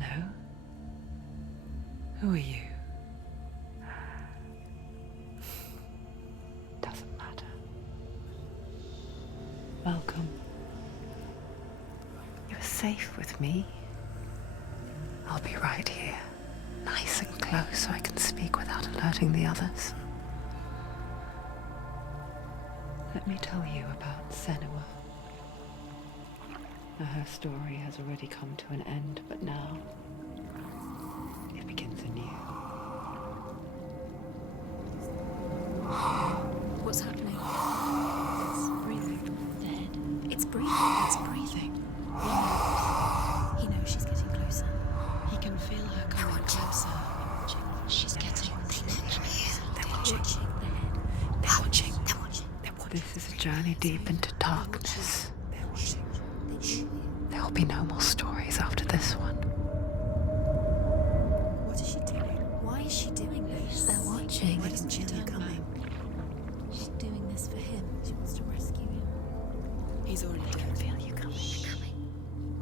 Hello. Who are you? Doesn't matter. Welcome. You're safe with me. I'll be right here, nice and close so I can speak without alerting the others. Let me tell you about Senua. Her story has already come to an end, but now it begins anew. What's happening? It's breathing. Dead. It's breathing. It's breathing. He knows she's getting closer. He can feel her coming closer. She's getting closer. They're watching. They're watching. They're watching. This is a journey deep into darkness. There will be no more stories after this one. What is she doing? Why is she doing this? They're watching. Why doesn't she turn coming? She's doing this for him. She wants to rescue him. He's already dead. I can feel you coming.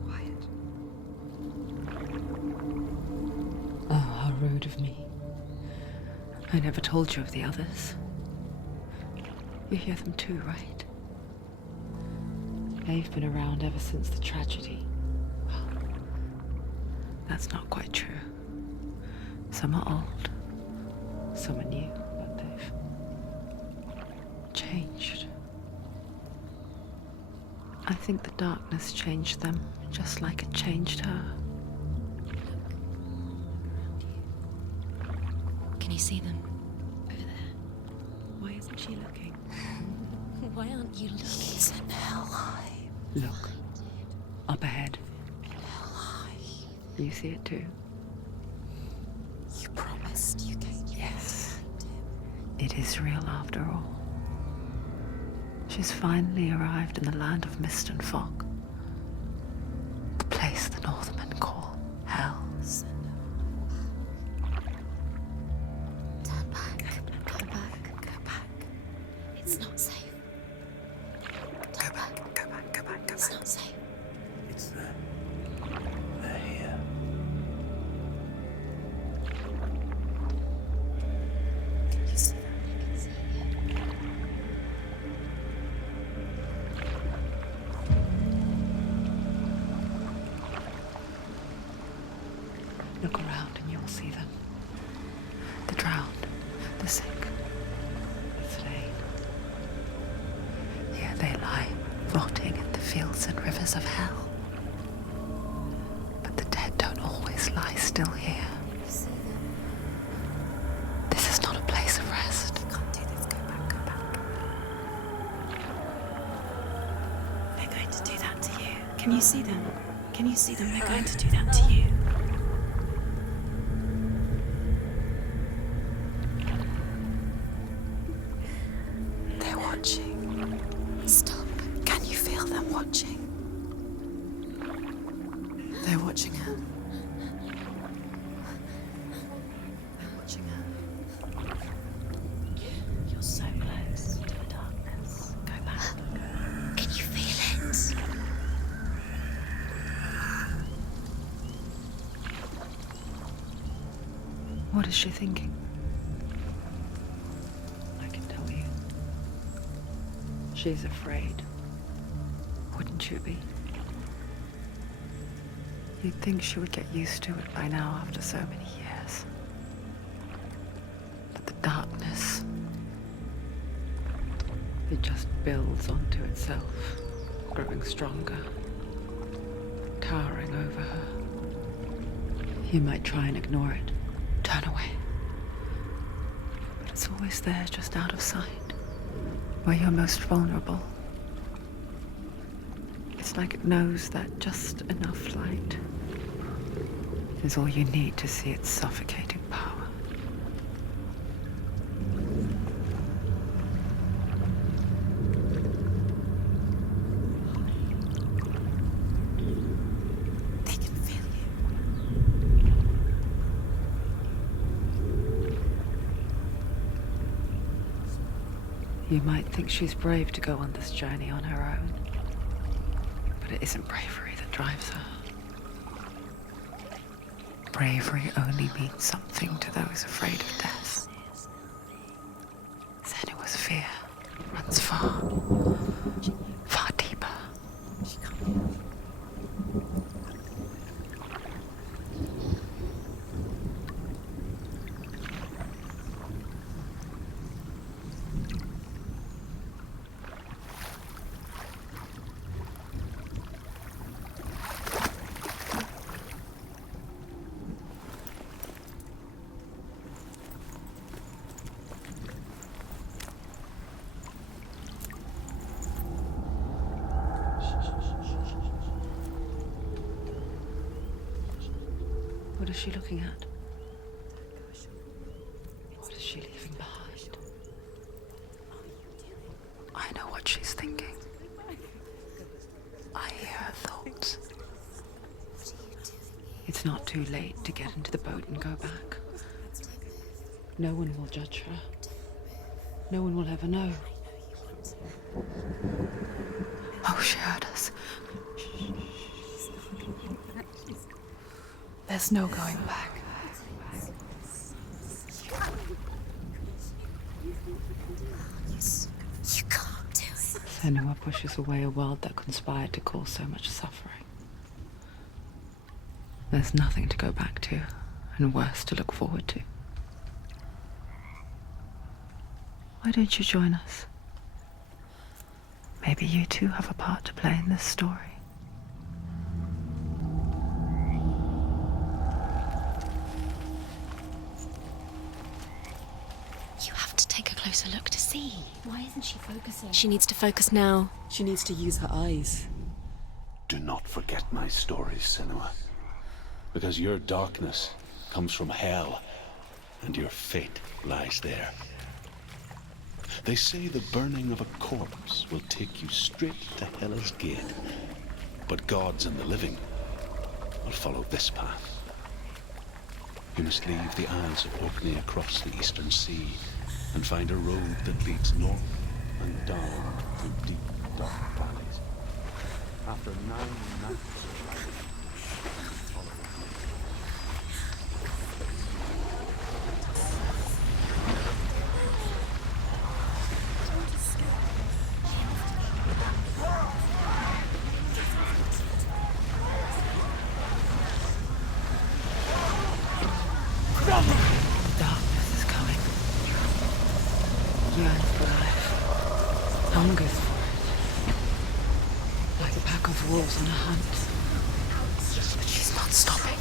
Quiet. Oh, how rude of me. I never told you of the others. You hear them too, right? They've been around ever since the tragedy. Well, that's not quite true. Some are old, some are new, but they've changed. I think the darkness changed them, just like it changed her. Can you see them? Over there. Why isn't she looking? Why aren't you looking? He's in Helheim. Look, up ahead. Helheim. You see it too? You promised you came. Yes. It is real after all. She's finally arrived in the land of mist and fog. The place the Northmen call Hell. Turn back. Go back. Go back. It's not safe. Go back. Go back. Go back. Go back. It's not safe. It's them. They're here. Can you see them? I can see it. Look around and you will see them. The drowned, the sick, the slain. Here they lie, rotting in the fields and rivers of hell. But the dead don't always lie still here. You see them? This is not a place of rest. You can't do this. Go back. Go back. They're going to do that to you. Can you see them? Can you see them? They're going to do that to you. They're watching. Stop. Can you feel them watching? They're watching her. They're watching her. You're so close to the darkness. Go back. Can you feel it? What is she thinking? I can tell you. She's afraid. Wouldn't you be? You'd think she would get used to it by now after so many years. But the darkness, it just builds onto itself, growing stronger, towering over her. You might try and ignore it, turn away. But it's always there, just out of sight, where you're most vulnerable. It's like it knows that just enough light is all you need to see its suffocating power. They can feel you. You might think she's brave to go on this journey on her own, but it isn't bravery that drives her. bravery only means something to those afraid of death. Senua's fear runs far, far deeper. What is she looking at? What is she leaving behind? I know what she's thinking. I hear her thoughts. It's not too late to get into the boat and go back. No one will judge her. No one will ever know. Oh, she heard us. There's no going back. You can't do it. Senua pushes away a world that conspired to cause so much suffering. There's nothing to go back to, and worse to look forward to. Why don't you join us? Maybe you too have a part to play in this story. You have to take a closer look to see. Why isn't she focusing? She needs to focus now. She needs to use her eyes. Do not forget my stories, Senua. Because your darkness comes from hell, and your fate lies there. They say the burning of a corpse will take you straight to Hela's gate. But gods and the living will follow this path. You must leave the Isles of Orkney across the eastern sea and find a road that leads north and down through deep, dark valleys. After 9 nights of travel, Darkness is coming. Yearns for life. Hungers for it. Like a pack of wolves on a hunt. But she's not stopping.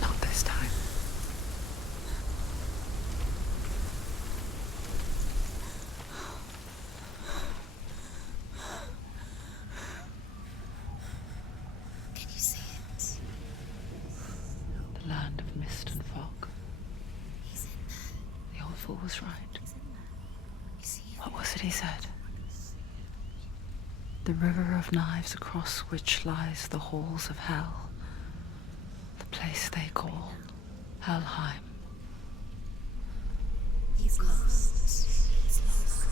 Not this time. Can you see it? The land of mist and fog. He's in there. The old fool was right. He's in there. You see him? What was it he said? The river of knives across which lies the halls of hell. The place they call Helheim. He's lost. He's lost.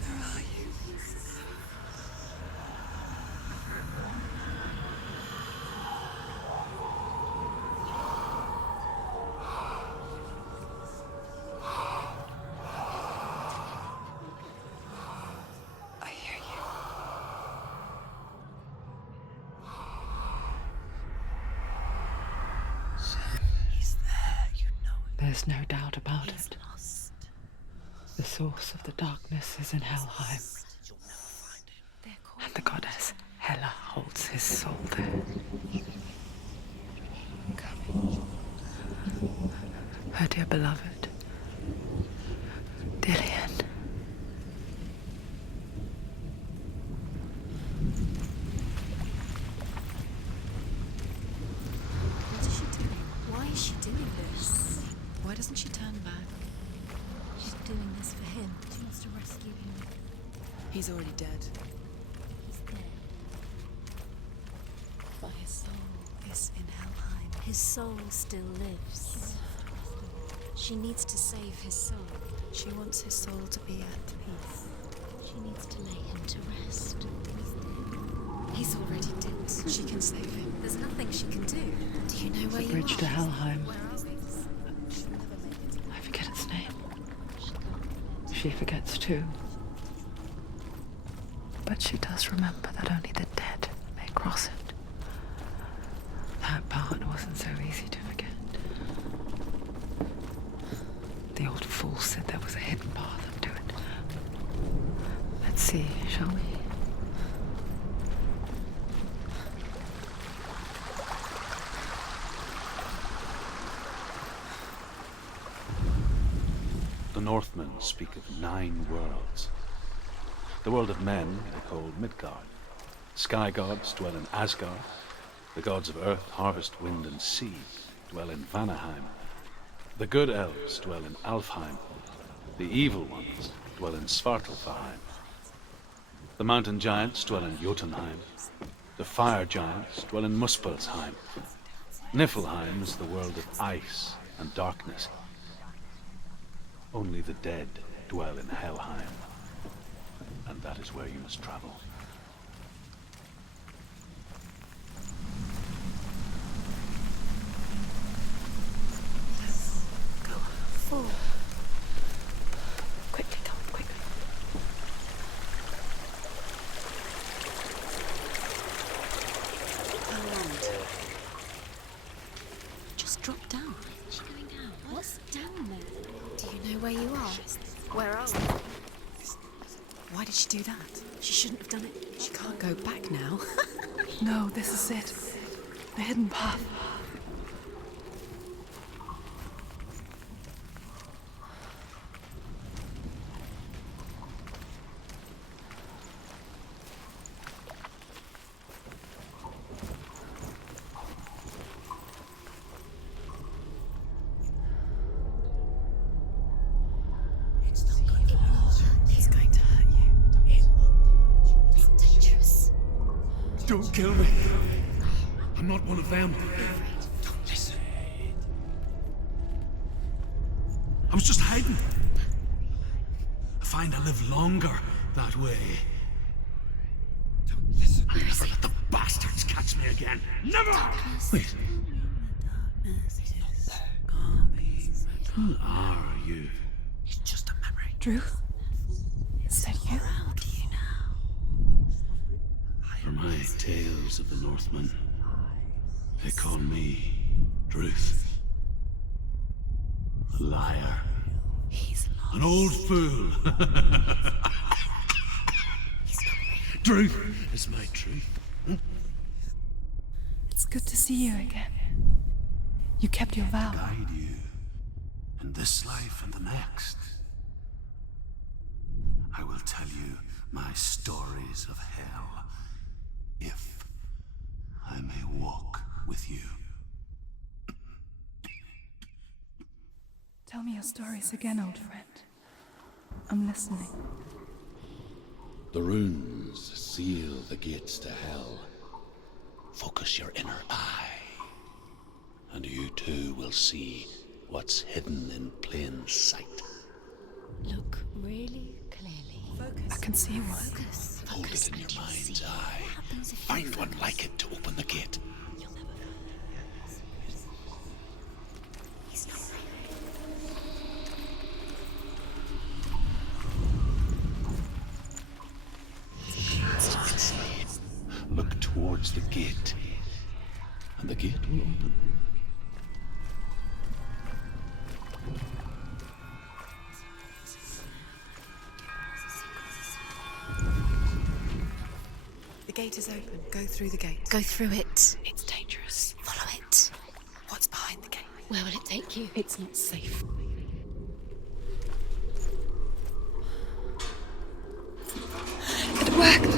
Where are you? I hear you. He's there, you know it. There's no doubt about He's it. lost. The source of the darkness is in Helheim, You'll never find him. and the goddess Hela holds his soul there. Her dear beloved, Dillian. What is she doing? Why is she doing this? Why doesn't He's already dead. He's dead. But his soul is in Helheim. His soul still lives. She needs to save his soul. She wants his soul to be at peace. She needs to lay him to rest. He's already dead. She can save him. There's nothing she can do. Do you know where The you bridge are? to Helheim. Where are we? She'll never make it. I forget its name. She forgets too. But she does remember that only the dead may cross it. That part wasn't so easy to forget. The old fool said there was a hidden path up to it. Let's see, shall we? The Northmen speak of 9 worlds. The world of men they call Midgard. Sky gods dwell in Asgard. The gods of earth, harvest, wind, and sea dwell in Vanaheim. The good elves dwell in Alfheim. The evil ones dwell in Svartalfheim. The mountain giants dwell in Jotunheim. The fire giants dwell in Muspelheim. Niflheim is the world of ice and darkness. Only the dead dwell in Helheim. And that is where you must travel. Go. Forward. Quickly, come on, quickly. Just drop down. She's going down. What's down there? Do you know where you are? Where are we? Why did she do that? She shouldn't have done it. She can't go back now. No, this is it. The hidden path. It's going to hurt you. It's dangerous. Don't kill me. I'm not one of them. Don't listen. I was just hiding. I find I live longer that way. Don't listen. I'll never let the bastards catch me again. Never! Wait, who are you? It's just a memory. Drew? Is that you? Proud of you now. For my tales of the Northmen, they call me Druth. A liar. He's lost. An old fool. Druth is my truth. It's good to see you again. You kept your vow. Guide you in this life and the next. I will tell you my stories of hell, if I may walk with you. Tell me your stories again, old friend. I'm listening. The runes seal the gates to hell. Focus your inner eye, and you too will see what's hidden in plain sight. Look really clearly. I can see one. Focus. Hold it in your and you'll mind's see. eye. What happens if you Find one focus? like it to open the gate. You'll never know. He's not Look towards the gate, and the gate will open. The gate is open. Go through the gate. Go through it. It's dangerous. Follow it. What's behind the gate? Where will it take you? It's not safe. It worked!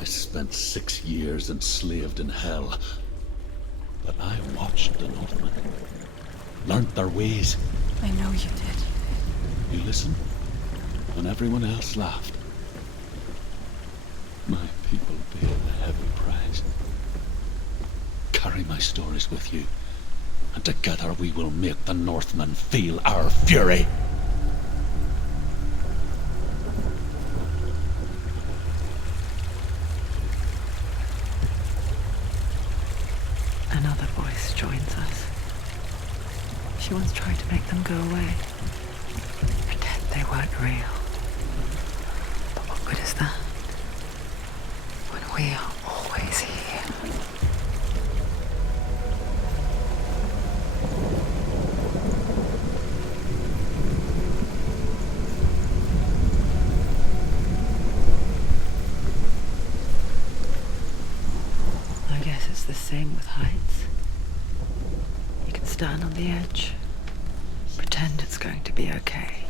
I spent 6 years enslaved in hell, but I watched the Northmen, learnt their ways, I know you did. You listened when everyone else laughed. My people pay the heavy price. Carry my stories with you, and together we will make the Northmen feel our fury. Another voice joins us. She once tried to make them go away. Pretend they weren't real. But what good is that? When we are always here. I guess it's the same with heights. You can stand on the edge, pretend it's going to be okay.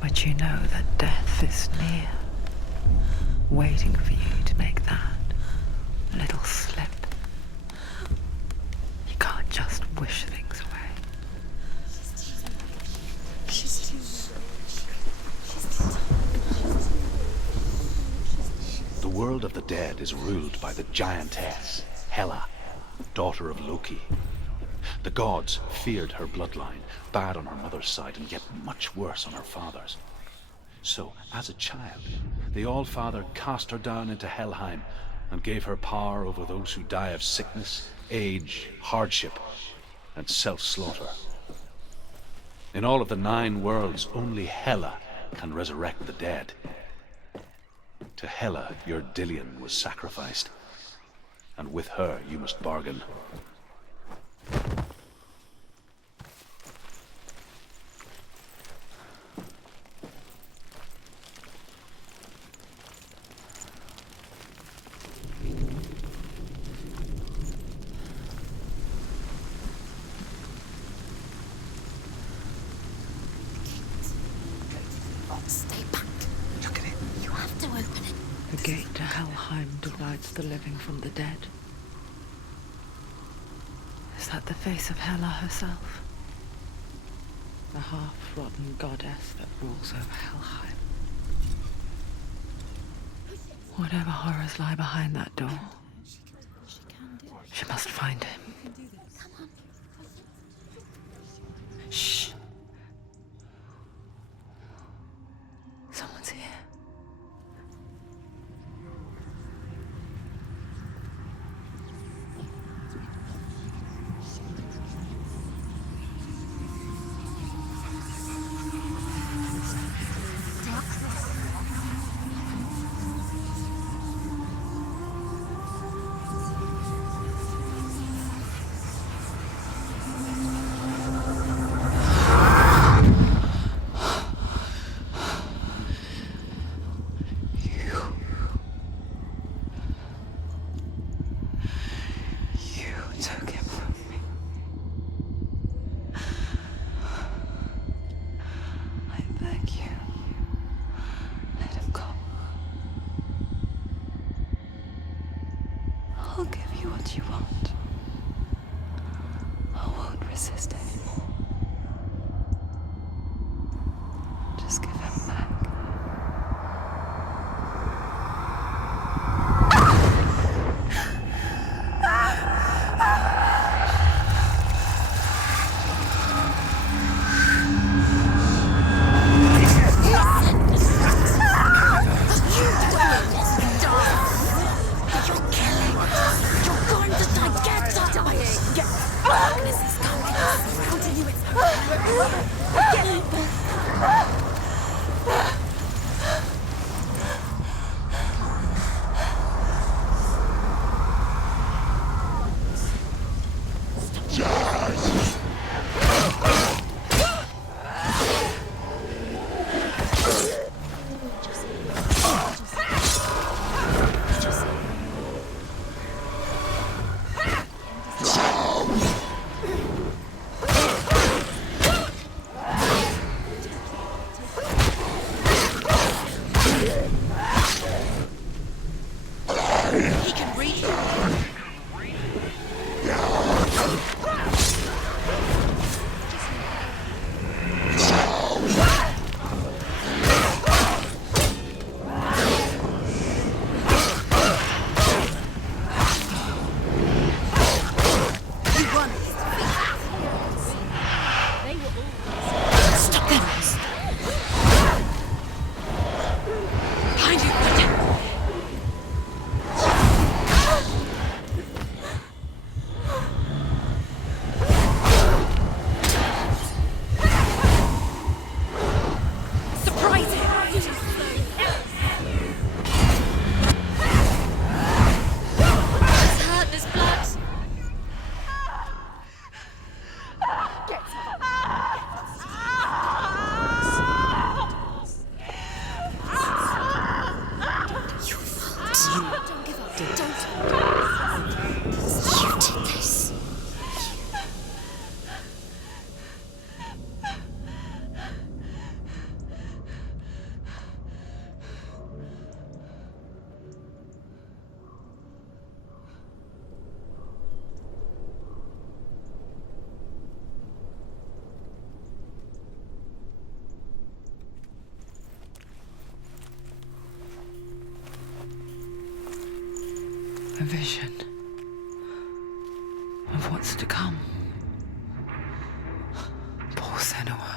But you know that death is near, waiting for you to make that little slip. You can't just wish things away. She's too... The world of the dead is ruled by the giantess, Hela, daughter of Loki. The gods feared her bloodline, bad on her mother's side and yet much worse on her father's. So, as a child, the All-Father cast her down into Helheim and gave her power over those who die of sickness, age, hardship, and self-slaughter. In all of the 9 worlds, only Hela can resurrect the dead. To Hela, your Dillion was sacrificed, and with her you must bargain. Stay back. Look at it. You have to open it. The gate to Helheim divides the living from the dead. Is that the face of Hela herself? The half-rotten goddess that rules over Helheim. Whatever horrors lie behind that door, she must find him. Shh. Someone's here. I'll give you what you want. I won't resist anymore. Just give him back. A vision of what's to come. Poor Senua.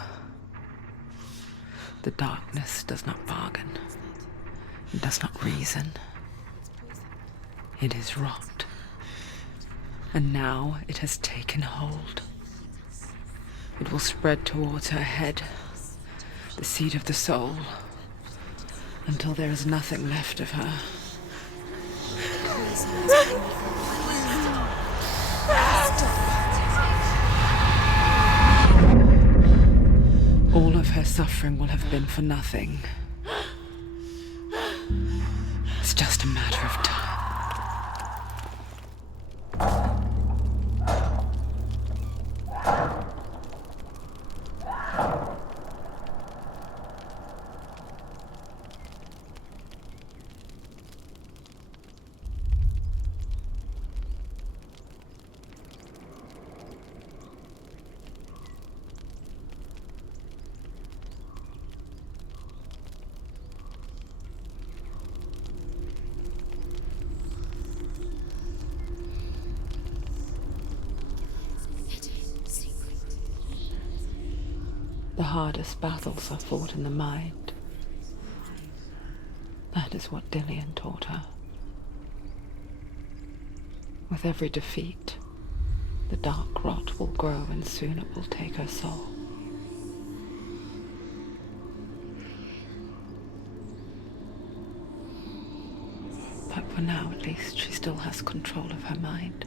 The darkness does not bargain. It does not reason. It is rot. And now it has taken hold. It will spread towards her head, the seat of the soul, until there is nothing left of her. All of her suffering will have been for nothing. It's just a matter of time. The hardest battles are fought in the mind. That is what Dillian taught her. With every defeat, the dark rot will grow and soon it will take her soul. But for now, at least, she still has control of her mind.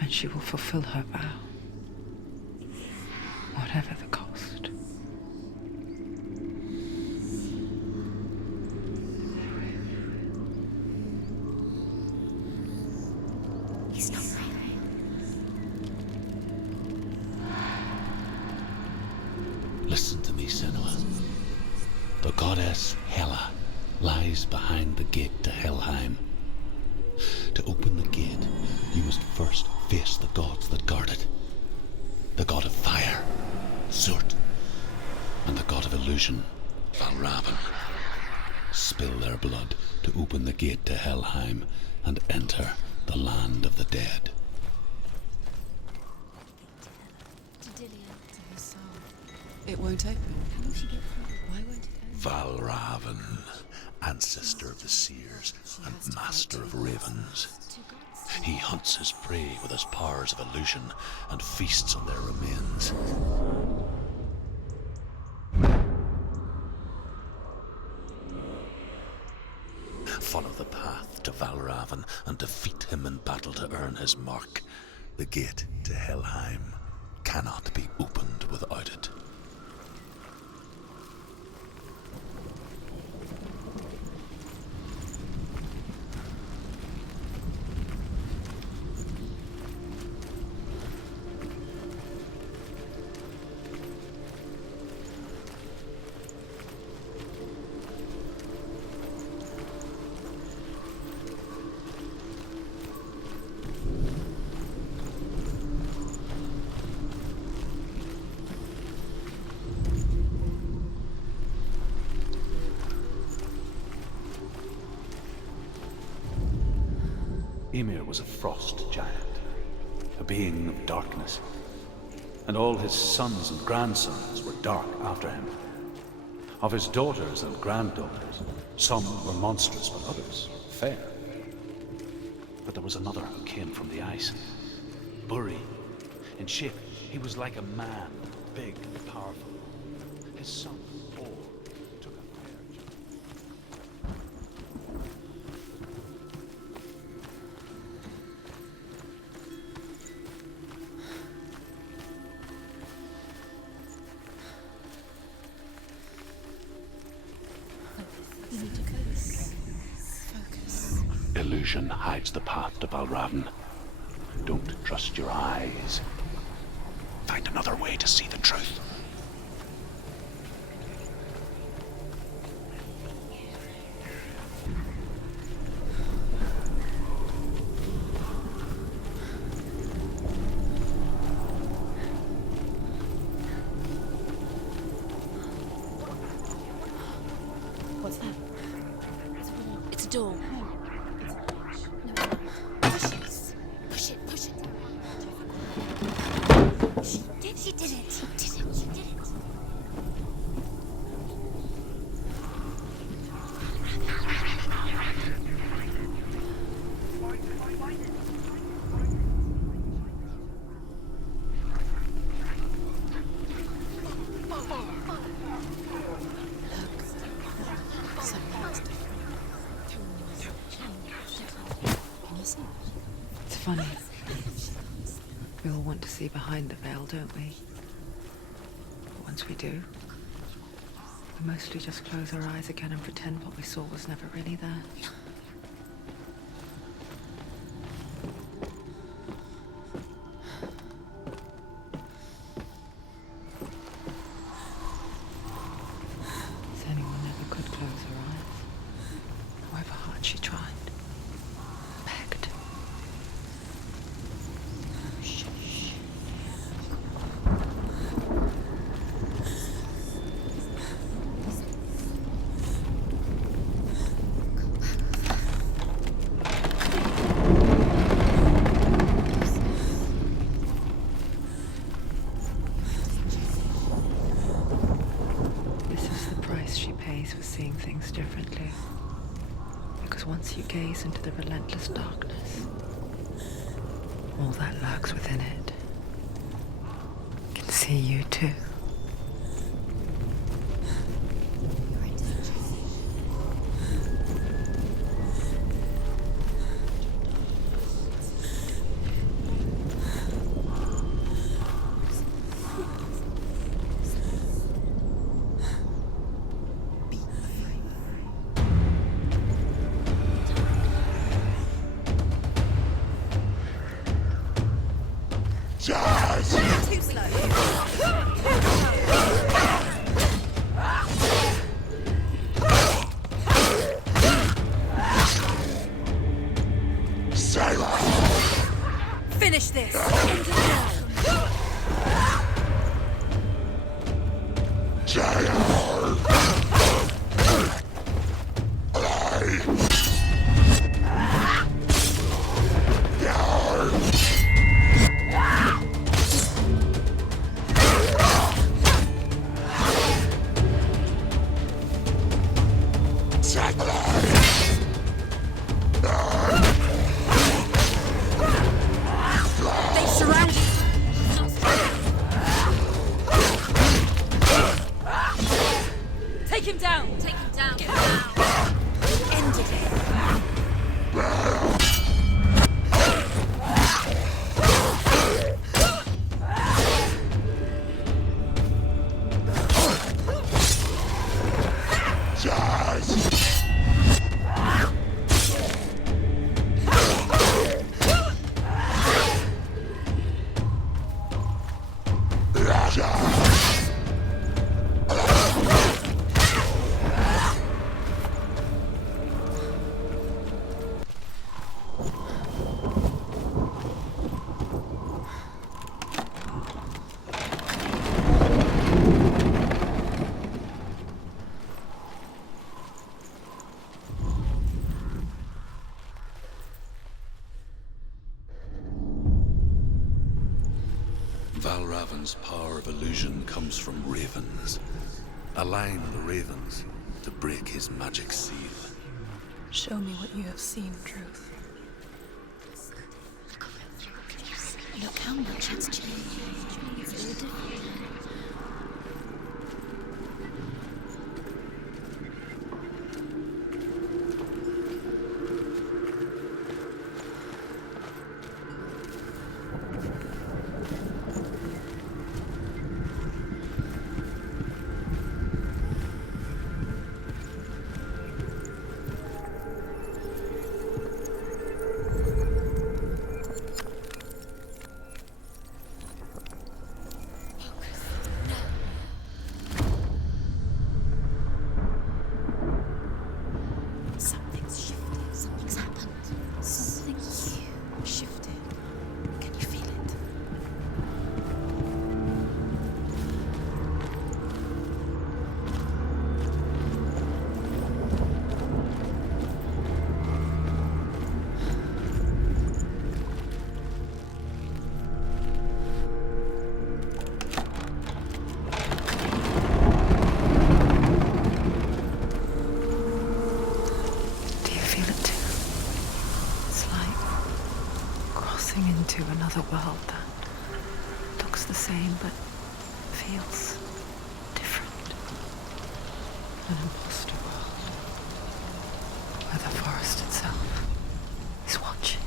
And she will fulfill her vow. Whatever the cost. He's not real. Listen to me, Senua. The goddess Hela lies behind the gate to Helheim. To open the gate, you must first face the gods that guard it. The god of fire, Zurt, and the god of illusion, Valravn. Spill their blood to open the gate to Helheim and enter the land of the dead. To Dillian, to her soul. It won't open. How will she get through? Why won't it open? Valravn, ancestor of the seers and master of ravens. Two gods. He hunts his prey with his powers of illusion and feasts on their remains. Follow the path to Valravn and defeat him in battle to earn his mark. The gate to Helheim cannot be opened without it. Ymir was a frost giant, a being of darkness, and all his sons and grandsons were dark after him. Of his daughters and granddaughters, some were monstrous, but others fair. But there was another who came from the ice. Buri. In shape, he was like a man, big and powerful. His son, Or, took a fair journey. You need to focus. Focus. Illusion hides the path to Valravn. Don't trust your eyes. Find another way to see the truth. What's that? It's a door. Push it. She did it. Can you see? It's funny. We all want to see behind the veil, don't we? But once we do, we mostly just close our eyes again and pretend what we saw was never really there. Senua never could close her eyes, however hard she tried. Begged. This is the price she pays for seeing things differently. Because once you gaze into the relentless darkness, all that lurks within it can see you too. Too slow. Finish this. They surround you. Take him down. Take him down. Ended it. Valravan's power of illusion comes from ravens. Align the ravens to break his magic seal. Show me what you have seen, Truth. Look how much it's changed. It's all different. into another world that looks the same but feels different. An imposter world where the forest itself is watching.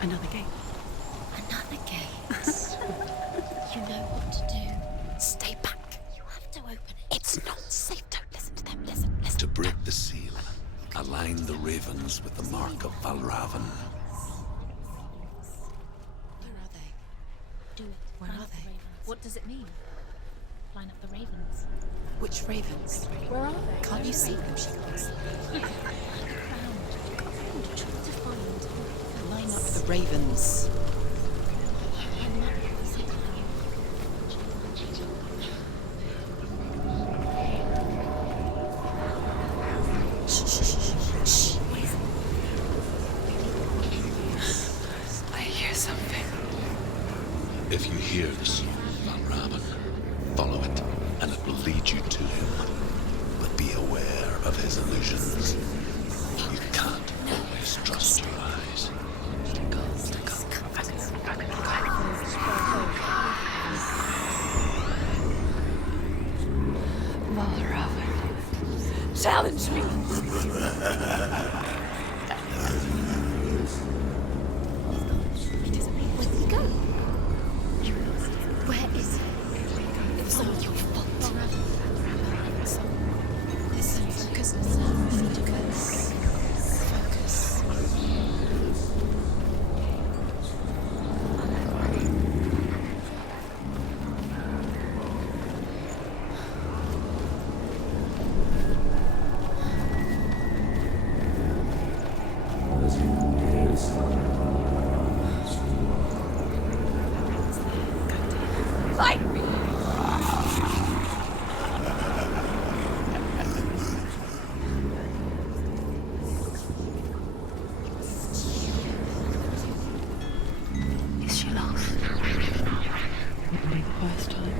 Another gate. Another gate. You know what to do. Stay back. You have to open it. It's not safe. Don't listen to them. Listen. To break the seal, align the ravens with the mark of Valravan. Where are they? Do it. Where Line are up the they? ravens. What does it mean? Line up the ravens. Which ravens? Where are they? Can't you see them? She goes. Underground. Try to find. Line up the ravens. Line up the city. Shh. I hear something. If you hear the song of Valravan, follow it, and it will lead you to him. But be aware of his illusions. You can't always trust your eyes. Valravan, challenge me. Where did he go? Where is he? It's all your fault. Listen, focus. Fight me. Is she lost? Would be the first time.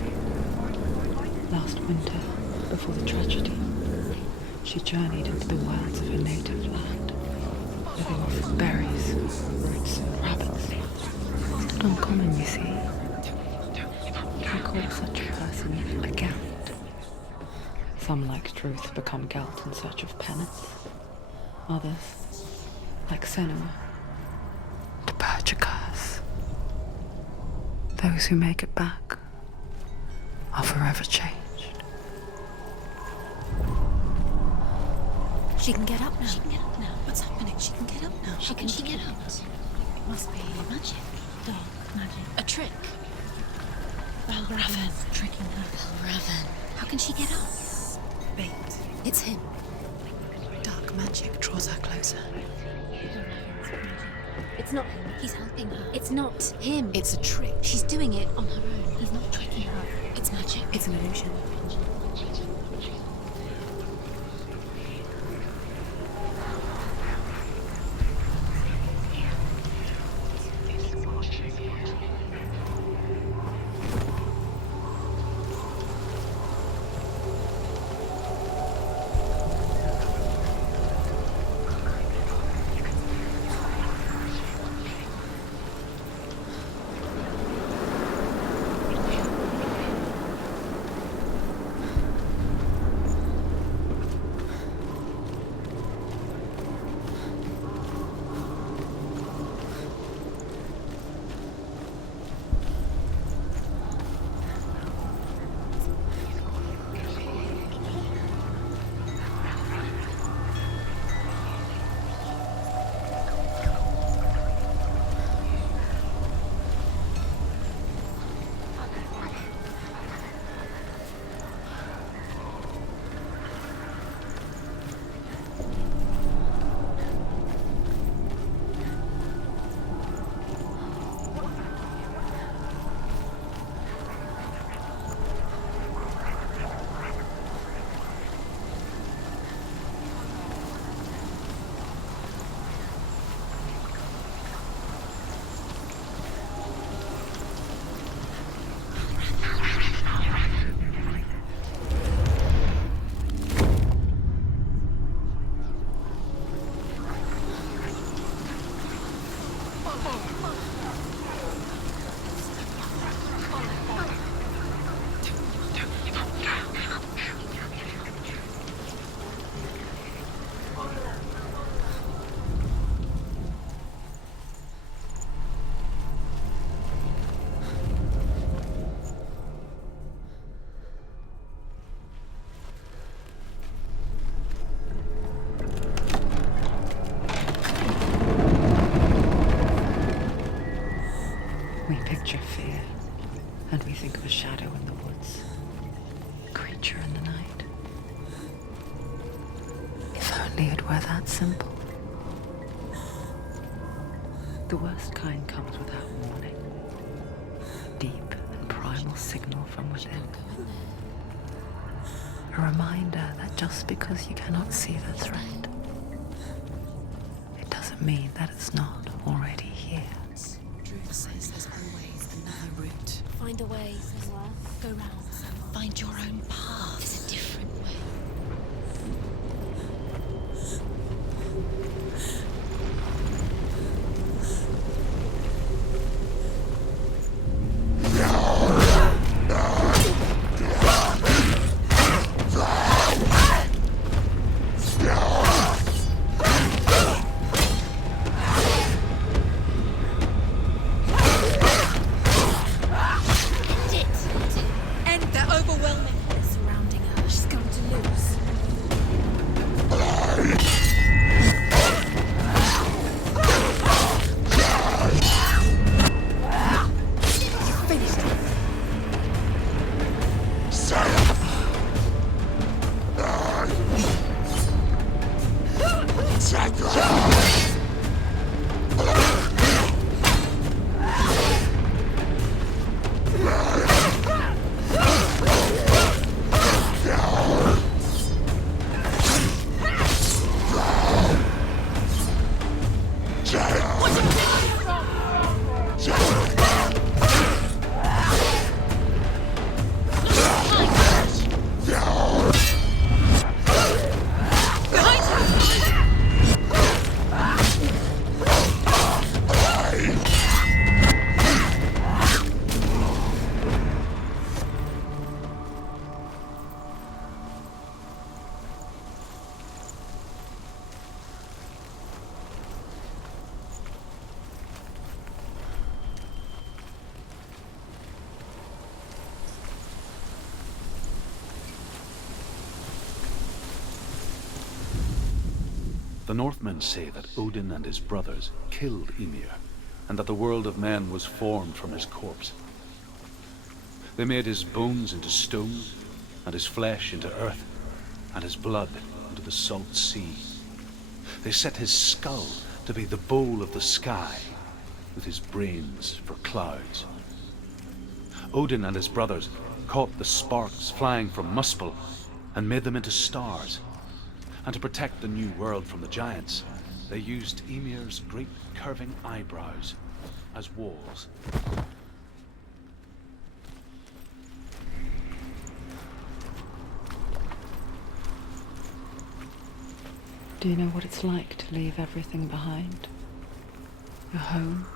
Last winter, before the tragedy, she journeyed into the wilds of her native land, living off berries, roots, and rabbits. It's not uncommon, you see. We call such a person a Gelt. Some, like Truth, become Gelt in search of penance. Others, like Senua, to purge a curse. Those who make it back are forever changed. She can get up now. She can get up now. What's happening? She can get up now. How can she get up? It must be magic. Dark magic. A trick. Valravan tricking her. Valravan. How can she get up? Bait. It's him. Dark magic draws her closer. It's not him. He's helping her. It's not him. It's a trick. She's doing it On her own. He's not tricking her. It's magic. It's an illusion. picture fear, and we think of a shadow in the woods, a creature in the night. If only it were that simple. The worst kind comes without warning. A deep and primal signal from within. A reminder that just because you cannot see the threat, it doesn't mean that it's not already here. Druth says there's always another route. Find a way, Senua. Go round, Senua. Find your own path. There's a different way. The Northmen say that Odin and his brothers killed Ymir, and that the world of men was formed from his corpse. They made his bones into stone, and his flesh into earth, and his blood into the salt sea. They set his skull to be the bowl of the sky, with his brains for clouds. Odin and his brothers caught the sparks flying from Muspel and made them into stars. And to protect the new world from the giants, they used Ymir's great curving eyebrows as walls. Do you know what it's like to leave everything behind? Your home,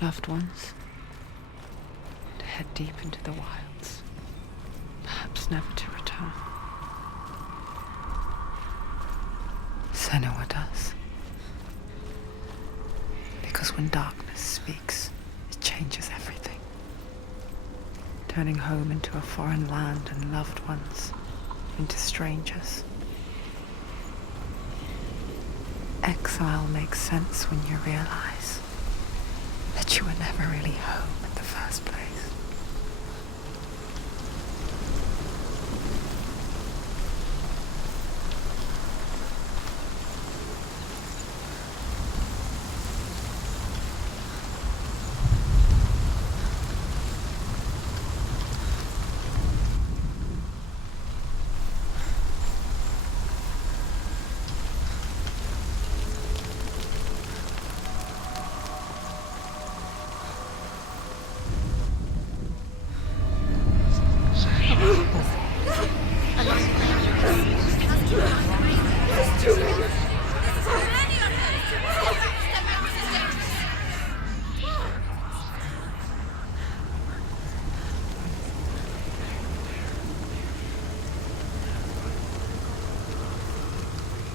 loved ones, to head deep into the wilds, perhaps never to return? Senua does. Because when darkness speaks, it changes everything. Turning home into a foreign land and loved ones into strangers. Exile makes sense when you realize that you were never really home in the first place.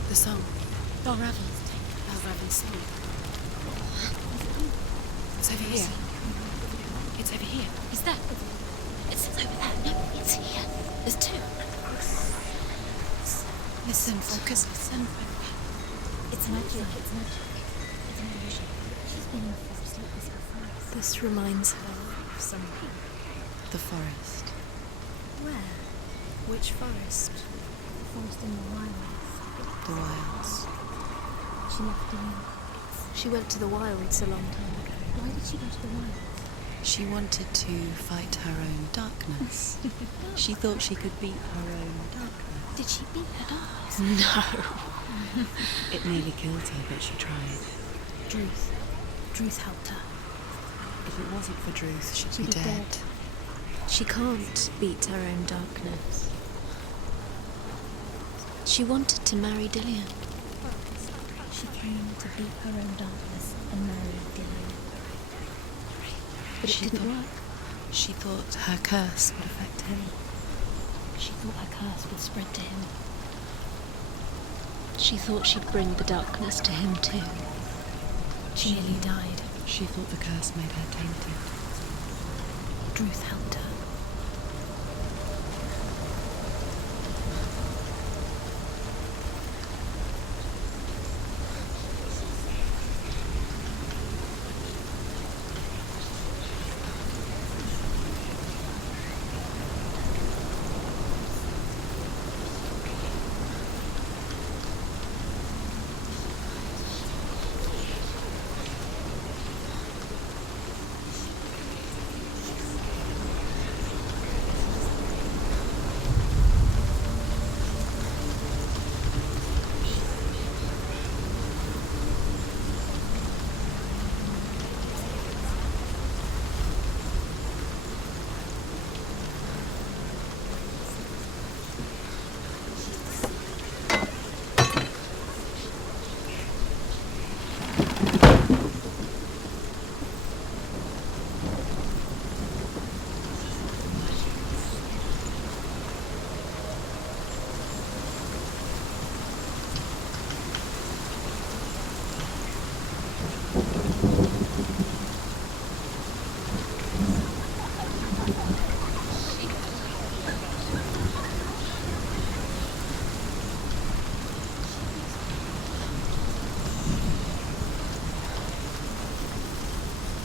The song. Balraven's song. It's over here. It's over here. Is that? It's over there. No, it's here. There's two. Listen, focus, listen. It's magic. It's magic. It's an illusion. She's been in a forest like this before. This reminds her of something. The forest. Where? Which forest? The forest in the wilds. The wilds. She left Dillian. She went to the wilds a long time ago. Why did she go to the wilds? She wanted to fight her own darkness. She thought she could beat her own darkness. Did she beat her darkness? No. It nearly killed her, but she tried. Druth. Druth helped her. If it wasn't for Druth, she'd be She'd be dead. dead. She can't beat her own darkness. She wanted to marry Dillian. She came to beat her own darkness and marry Dillian. But it didn't work. She thought her curse would affect him. She thought her curse would spread to him. She thought she'd bring the darkness to him too. She nearly died. She thought the curse made her tainted. Druth helped her.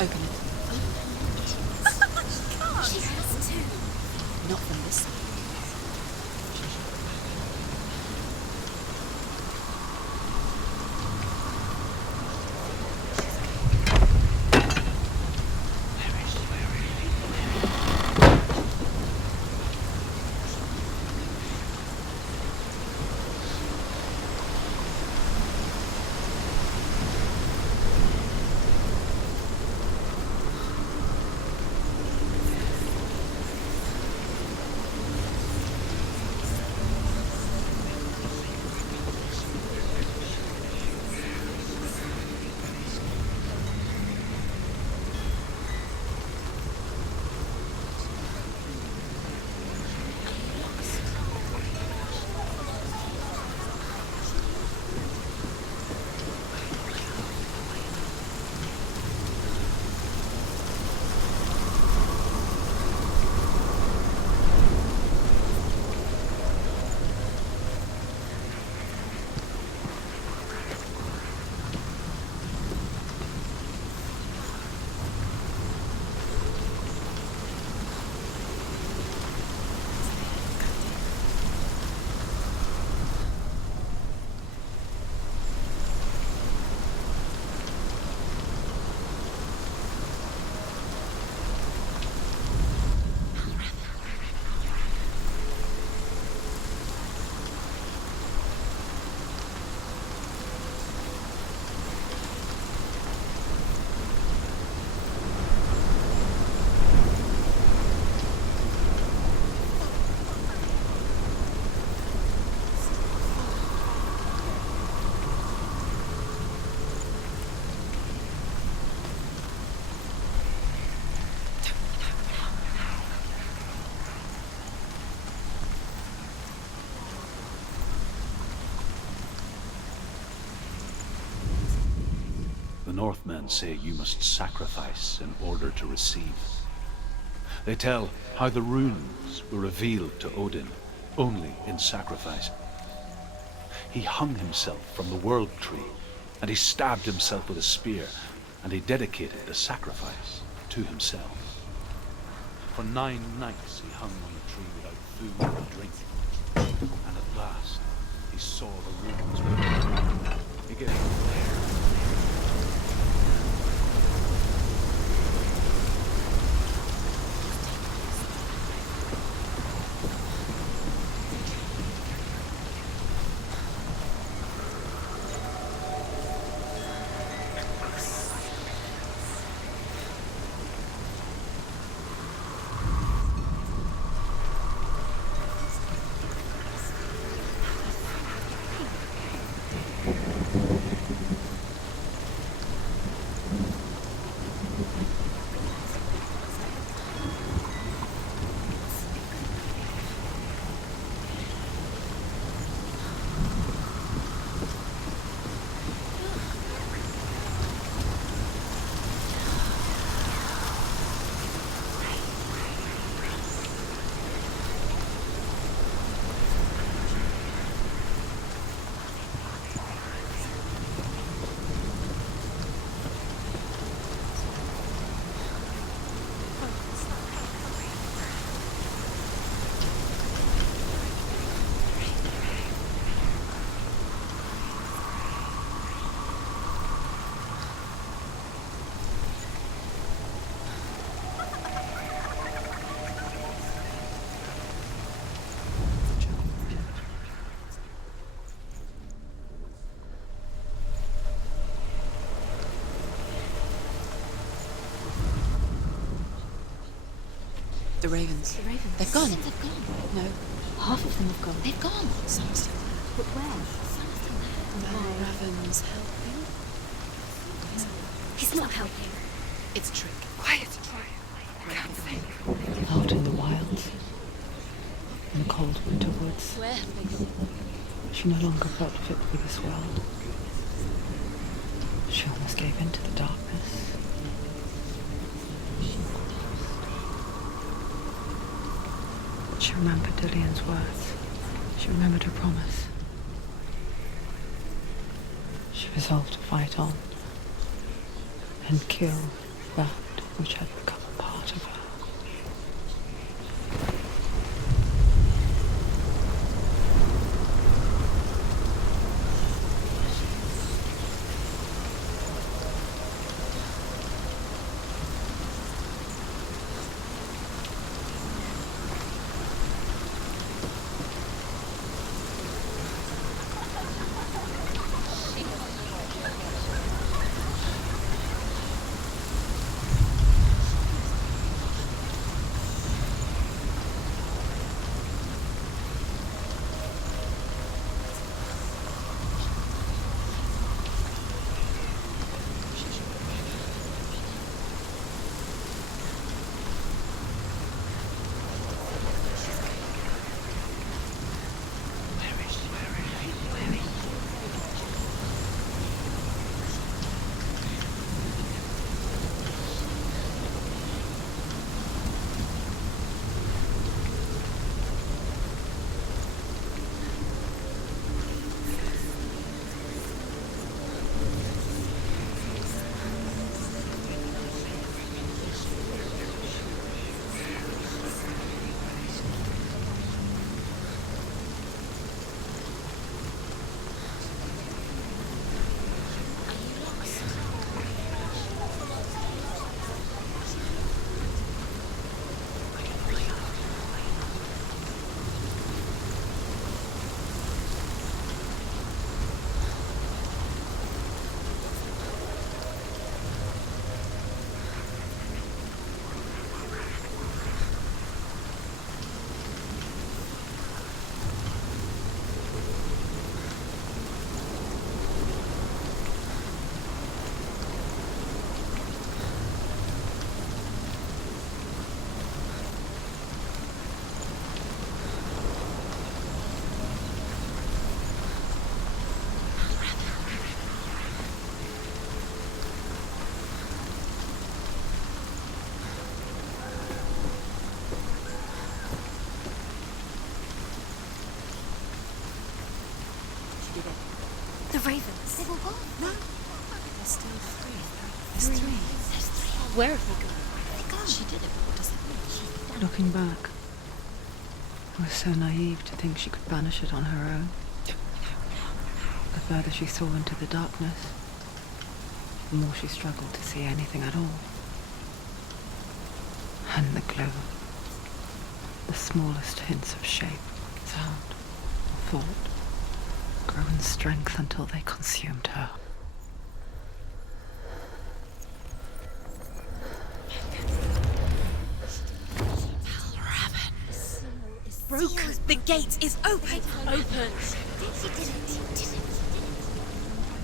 Open it. She has to. Not from this side. The Northmen say you must sacrifice in order to receive. They tell how the runes were revealed to Odin only in sacrifice. He hung himself from the world tree, and he stabbed himself with a spear, and he dedicated the sacrifice to himself. For 9 nights he hung on the tree without food or drink. And at last, he saw the ruins within. He gave up there. The ravens. The ravens. They've gone. They've gone. No. Half of them have gone. They've gone. Some are still there. But where? Some are still there. No. Raven's helping. He's not helping. It's a trick. Quiet. I can't think. Out in the wilds. In the cold winter woods. Where have they gone? She no longer felt fit for this world. She almost gave in to the darkness. She remembered Dillian's words. She remembered her promise. She resolved to fight on and kill that which had become a part of her. The ravens. They've all gone. No. There's still 3. There's three. Where have they gone? She did it, but what does it mean? Looking back, I was so naive to think she could banish it on her own. The further she saw into the darkness, the more she struggled to see anything at all. And the glow, the smallest hints of shape, sound, or thought, grow in strength until they consumed her. Broke. The gate is open. Open. She did it.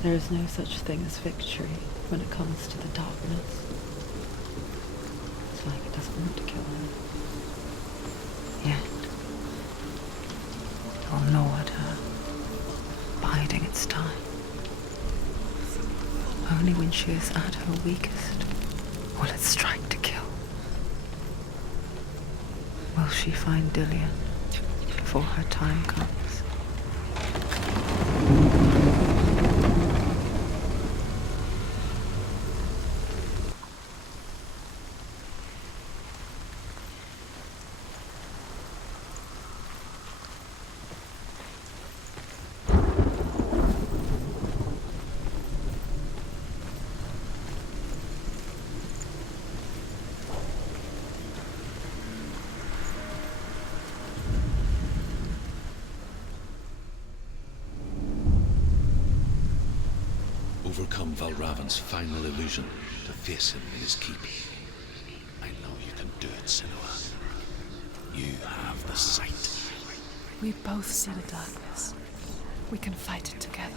There is no such thing as victory when it comes to the darkness. It's like it doesn't want to kill her. Yet, it will gnaw at her, biding its time. Only when she is at her weakest will it strike to kill. Will she find Dillian before her time comes? Overcome Valravan's final illusion to face him in his keep. I know you can do it, Senua. You have the sight. We both see the darkness. We can fight it together.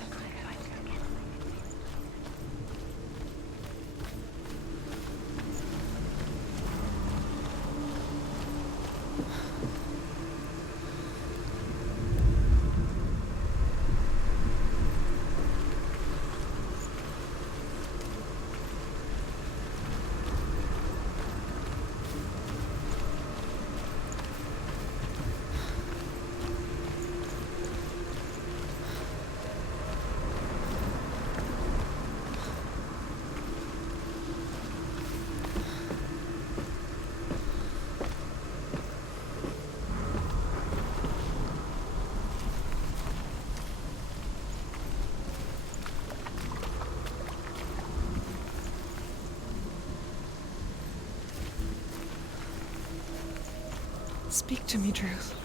Speak to me, Druth.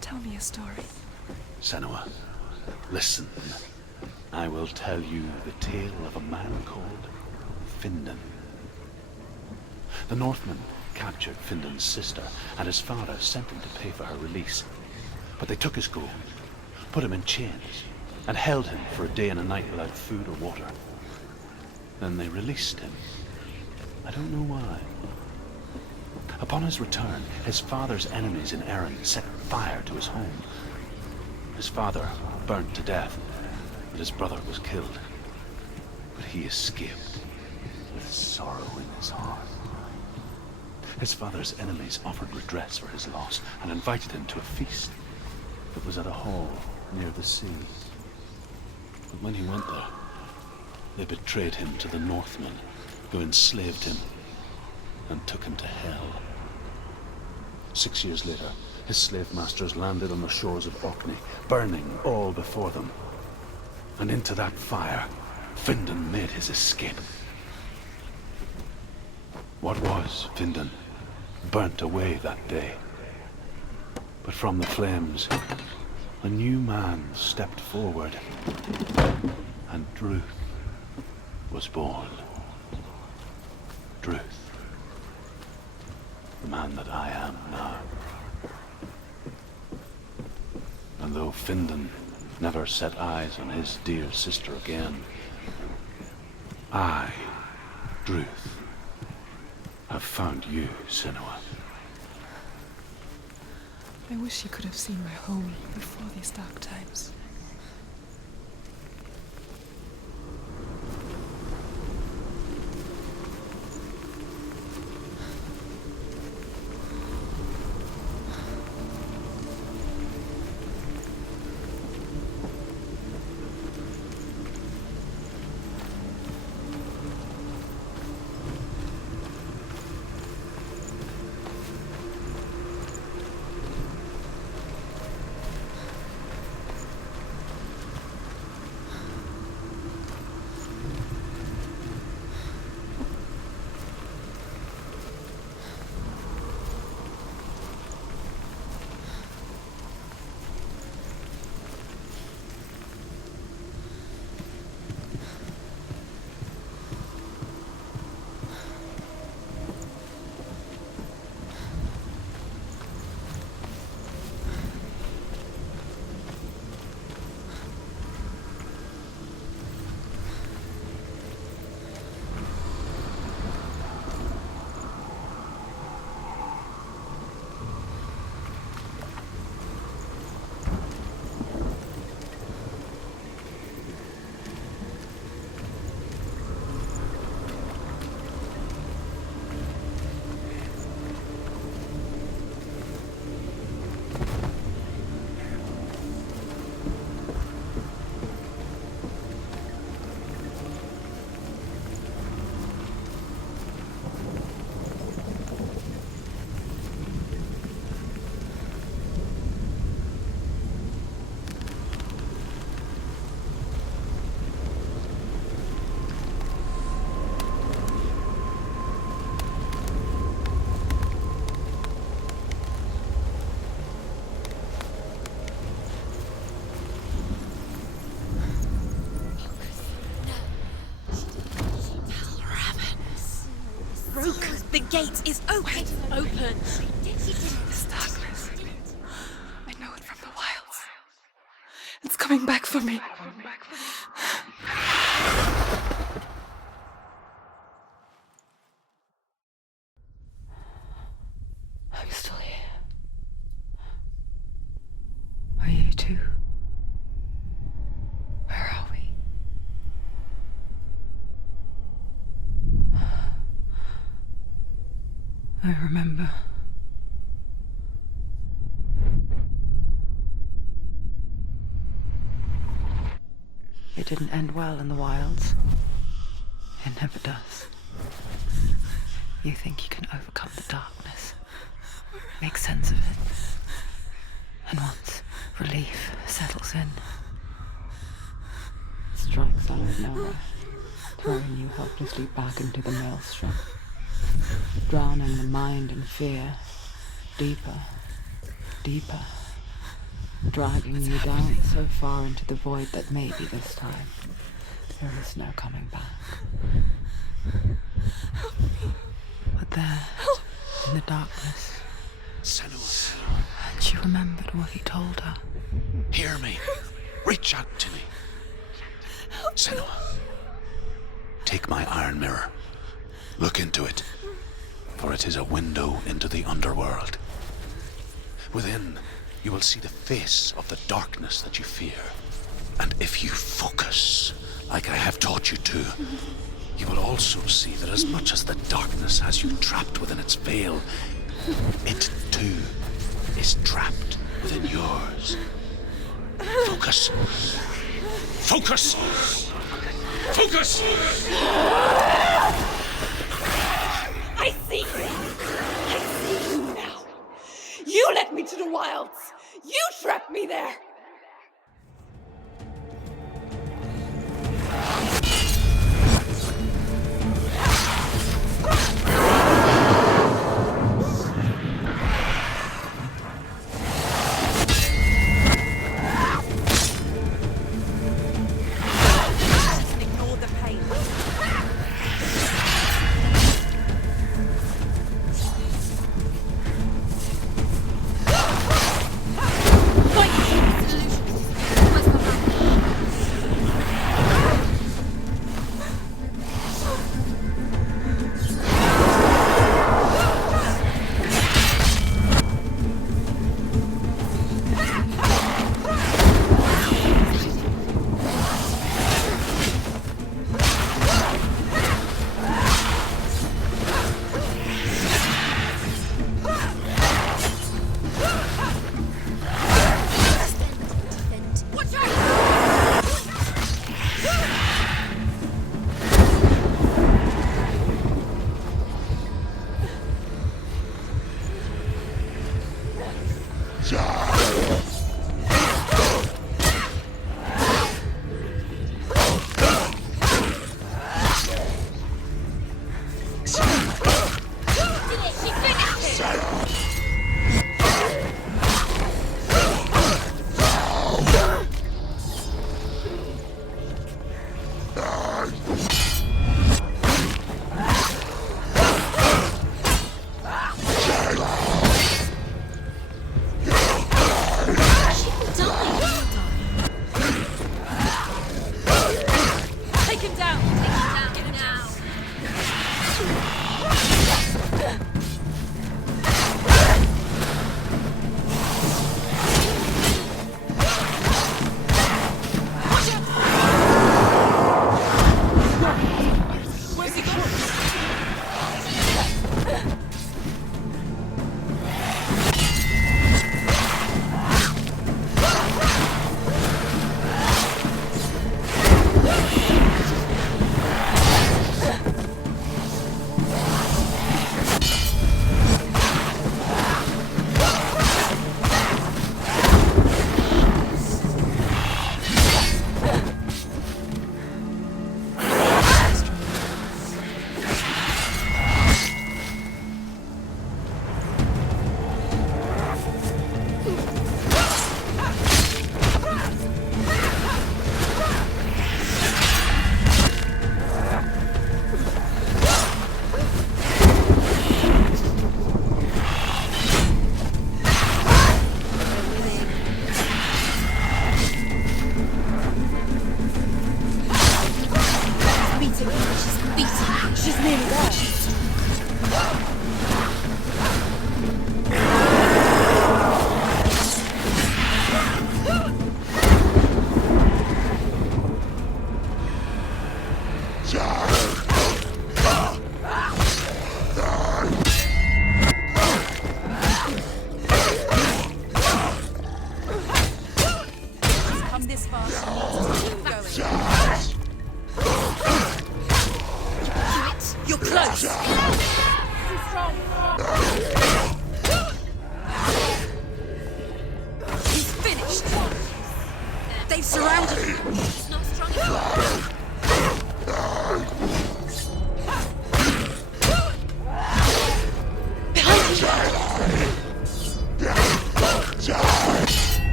Tell me a story. Senua, listen. I will tell you the tale of a man called Findan. The Northmen captured Findan's sister, and his father sent him to pay for her release. But they took his gold, put him in chains, and held him for a day and a night without food or water. Then they released him. I don't know why. Upon his return, his father's enemies in Erin set fire to his home. His father burnt to death, and his brother was killed. But he escaped with sorrow in his heart. His father's enemies offered redress for his loss and invited him to a feast. It was at a hall near the sea. But when he went there, they betrayed him to the Northmen, who enslaved him and took him to Hell. 6 years later, his slave masters landed on the shores of Orkney, burning all before them. And into that fire, Findan made his escape. What was Findan burnt away that day. But from the flames, a new man stepped forward, and Druth was born. Druth. The man that I am now. And though Findan never set eyes on his dear sister again, I, Druth, have found you, Senua. I wish you could have seen my home before these dark times. gate is open. Open. This darkness. I know it from the wilds. It's coming back for me. I'm still here. Are you too? Where are we? I remember. It didn't end well in the wilds. It never does. You think you can overcome the darkness, make sense of it, and once relief settles in, it strikes out of nowhere, throwing you helplessly back into the maelstrom, drowning the mind in fear, deeper, deeper, dragging you down so far into the void that maybe this time there is no coming back. But there, in the darkness, Senua, and she remembered what he told her. hear me. Reach out to me. Senua, take my iron mirror. Look into it, for it is a window into the underworld. Within, you will see the face of the darkness that you fear. And if you focus, like I have taught you to, you will also see that as much as the darkness has you trapped within its veil, it too is trapped within yours. Focus. Focus! Focus! I see you! I see you now! You led me to the wilds! You trapped me there! Ignore the pain. Fight!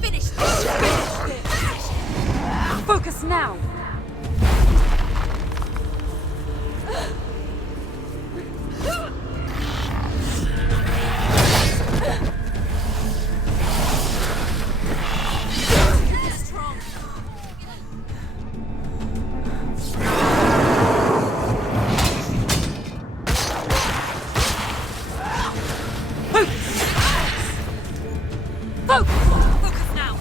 Finish this! Focus now! Focus now!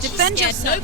Defend yourself!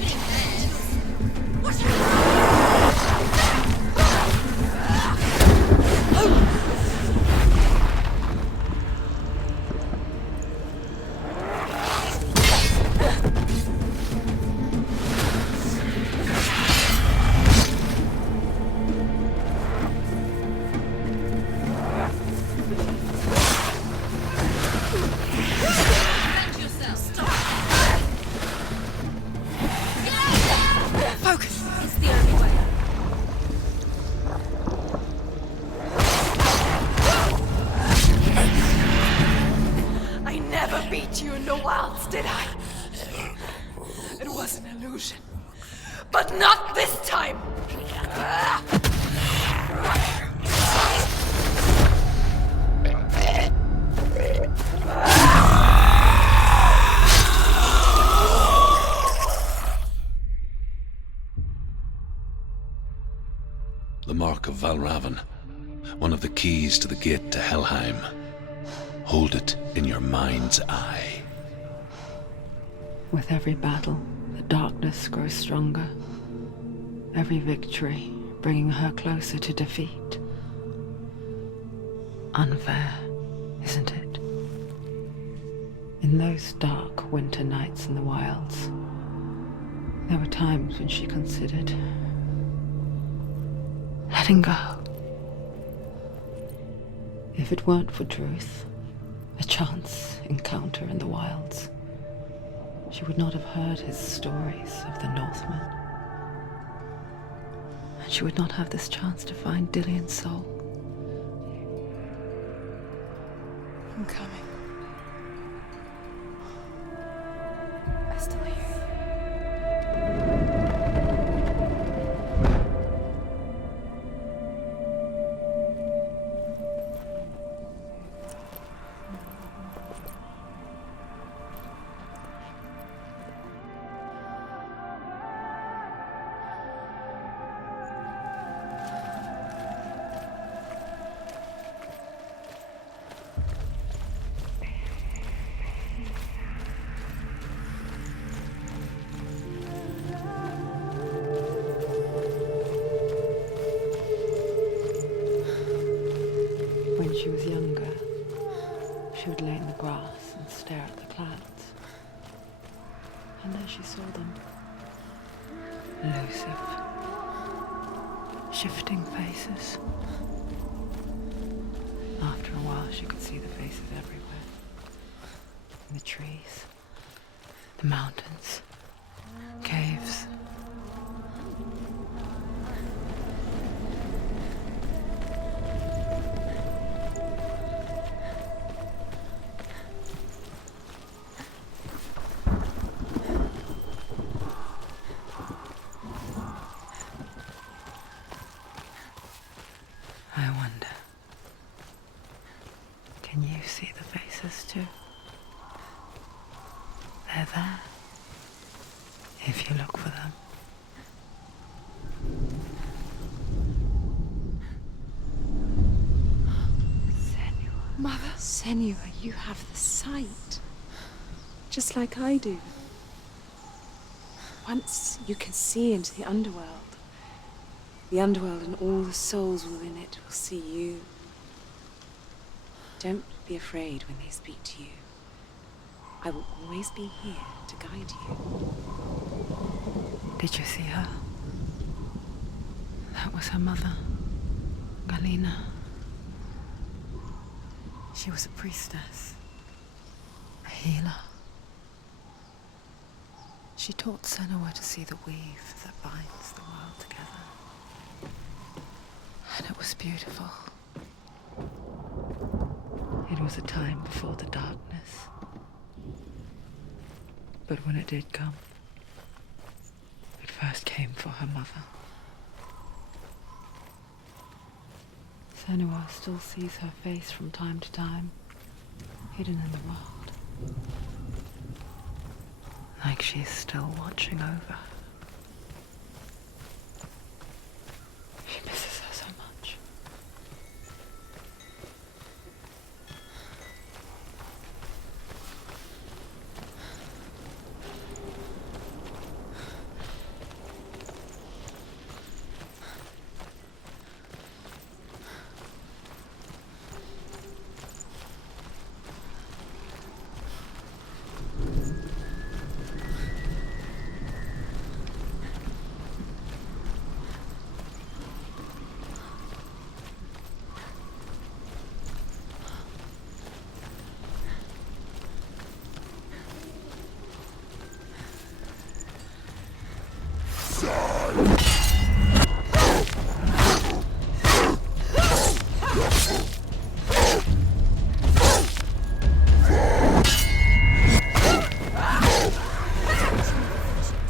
Focus! It's the only way. I never beat you in the wilds, did I? It was an illusion. But not this time! The Mark of Valravn, one of the keys to the gate to Helheim. Hold it in your mind's eye. With every battle, the darkness grows stronger. Every victory bringing her closer to defeat. Unfair, isn't it? In those dark winter nights in the wilds, there were times when she considered letting go. If it weren't for Truth, a chance encounter in the wilds, she would not have heard his stories of the Northmen. And she would not have this chance to find Dillion's soul. I'm coming. I still hear you. When she was younger, she would lay in the grass and stare at the clouds. And there she saw them. Elusive, shifting faces. After a while, she could see the faces everywhere. In the trees, the mountains, caves. I wonder, can you see the faces too? They're there, if you look for them. Senua. Mother. Senua, you have the sight. Just like I do. Once you can see into the underworld. The underworld and all the souls within it will see you. Don't be afraid when they speak to you. I will always be here to guide you. Did you see her? That was her mother, Galina. She was a priestess, a healer. She taught Senua to see the weave that binds the world together. And it was beautiful. It was a time before the darkness. But when it did come, it first came for her mother. Senua still sees her face from time to time, hidden in the world. Like she's still watching over her. She misses her so much.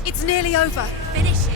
It's nearly over. Finish it.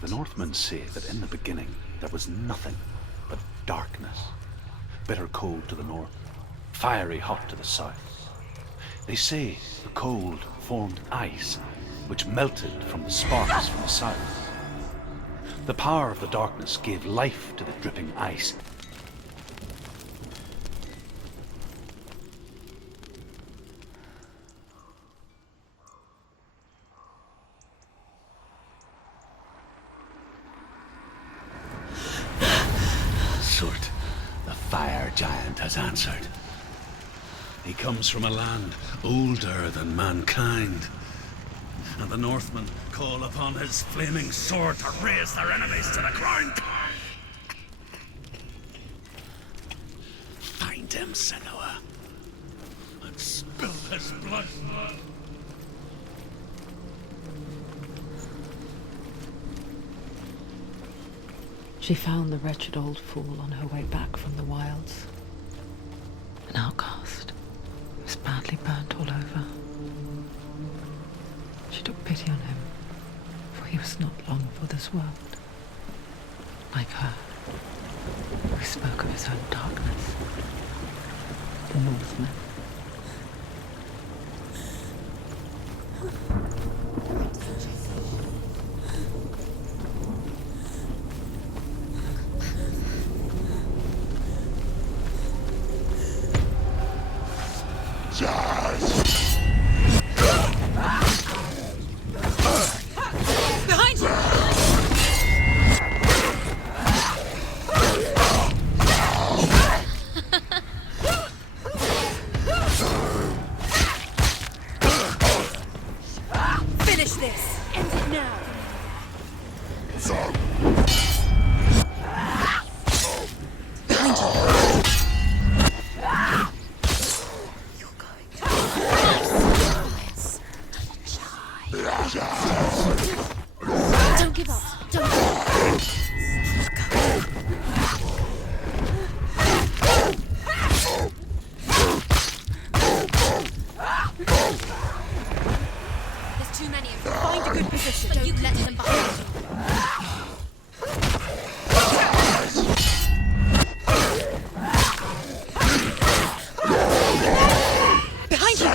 The Northmen say that in the beginning there was nothing but darkness. Bitter cold to the north, fiery hot to the south. They say the cold formed ice, which melted from the sparks from the south. The power of the darkness gave life to the dripping ice. Surt, the fire giant, has answered. He comes from a land older than mankind, and the Northmen call upon his flaming sword to raise their enemies to the ground. Find him, Senua, and spill his blood. She found the wretched old fool on her way back from the wilds. An outcast. He was badly burnt all over. She took pity on him, for he was not long for this world. Like her, who spoke of his own darkness. The Northmen. Behind you! Finish this! End it now! Behind you! You're going to Don't give up! Don't give up! There's too many of them. Find a good position. But don't let them behind you. Behind you!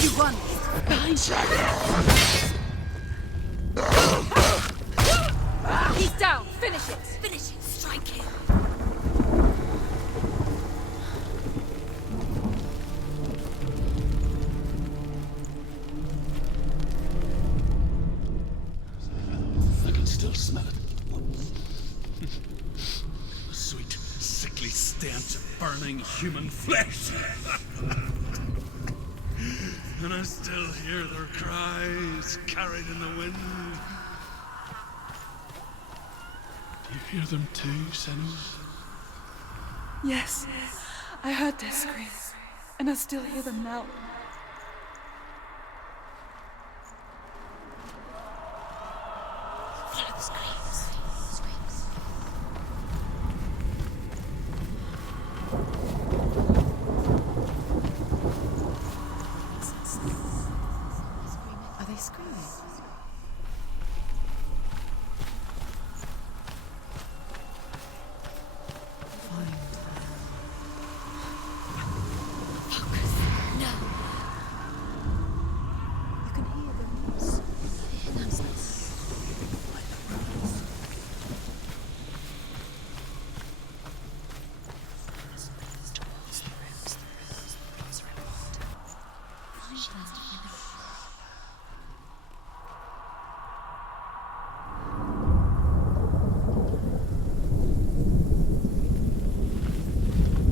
You won! Behind you! He's down! Finish it! Finish it! Strike him! I can still smell it. The sweet, sickly stench of burning human flesh. And I still hear their cries carried in the wind. Do you hear them too, Senua? Yes, I heard their screams, and I still hear them now. Follow the screams. Screams. Are they screaming? Focus. No. You can hear them.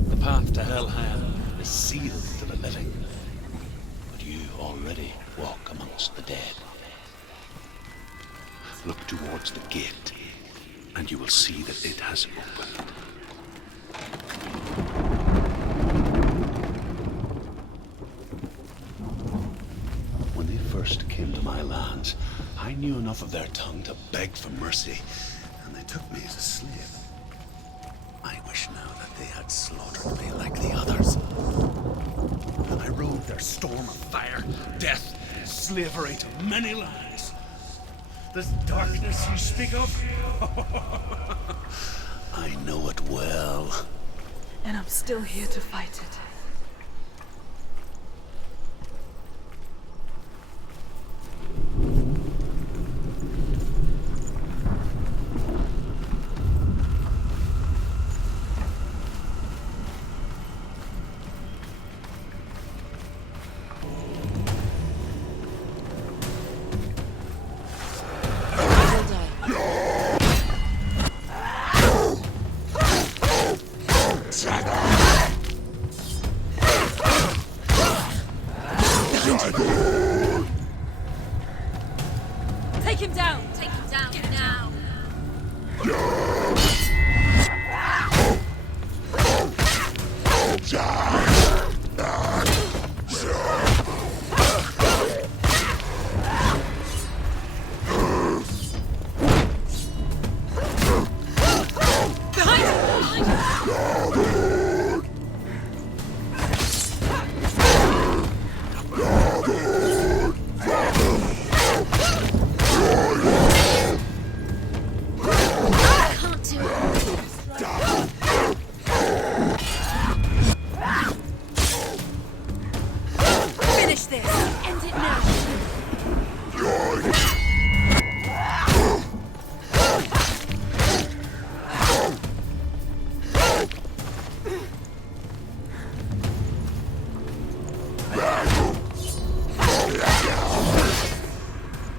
The path to Helheim is sealed to the living, but you already walk amongst the dead. Look towards the gate, and you will see that it has opened. When they first came to my lands, I knew enough of their tongue to beg for mercy, and they took me as a slave. I wish now that they had slaughtered me like the others. And I rode their storm of fire, death, slavery to many lands. This darkness you speak of, I know it well. And I'm still here to fight it. Take him down! Take him down now! Behind you! Finish this! End it now!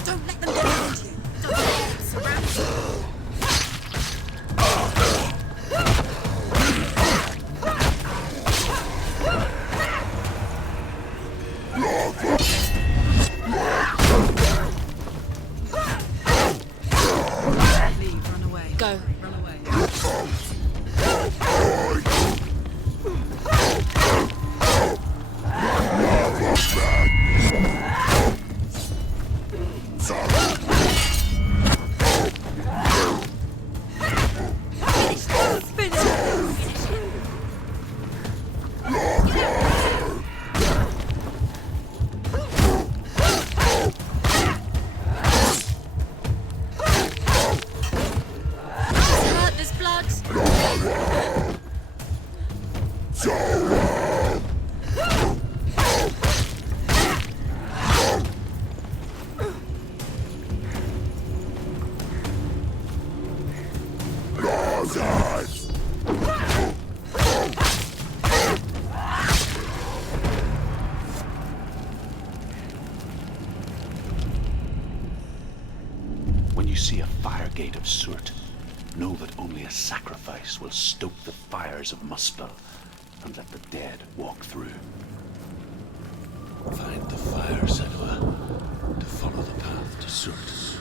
Don't let them get behind you! Don't let them surround you! Leave, run away. Go. Run away. Hurt, there's blood. When you see a fire gate of soot, know that only a sacrifice will stoke the fires of Muspel and let the dead walk through. Find the fire, Senua, to follow the path to Surt.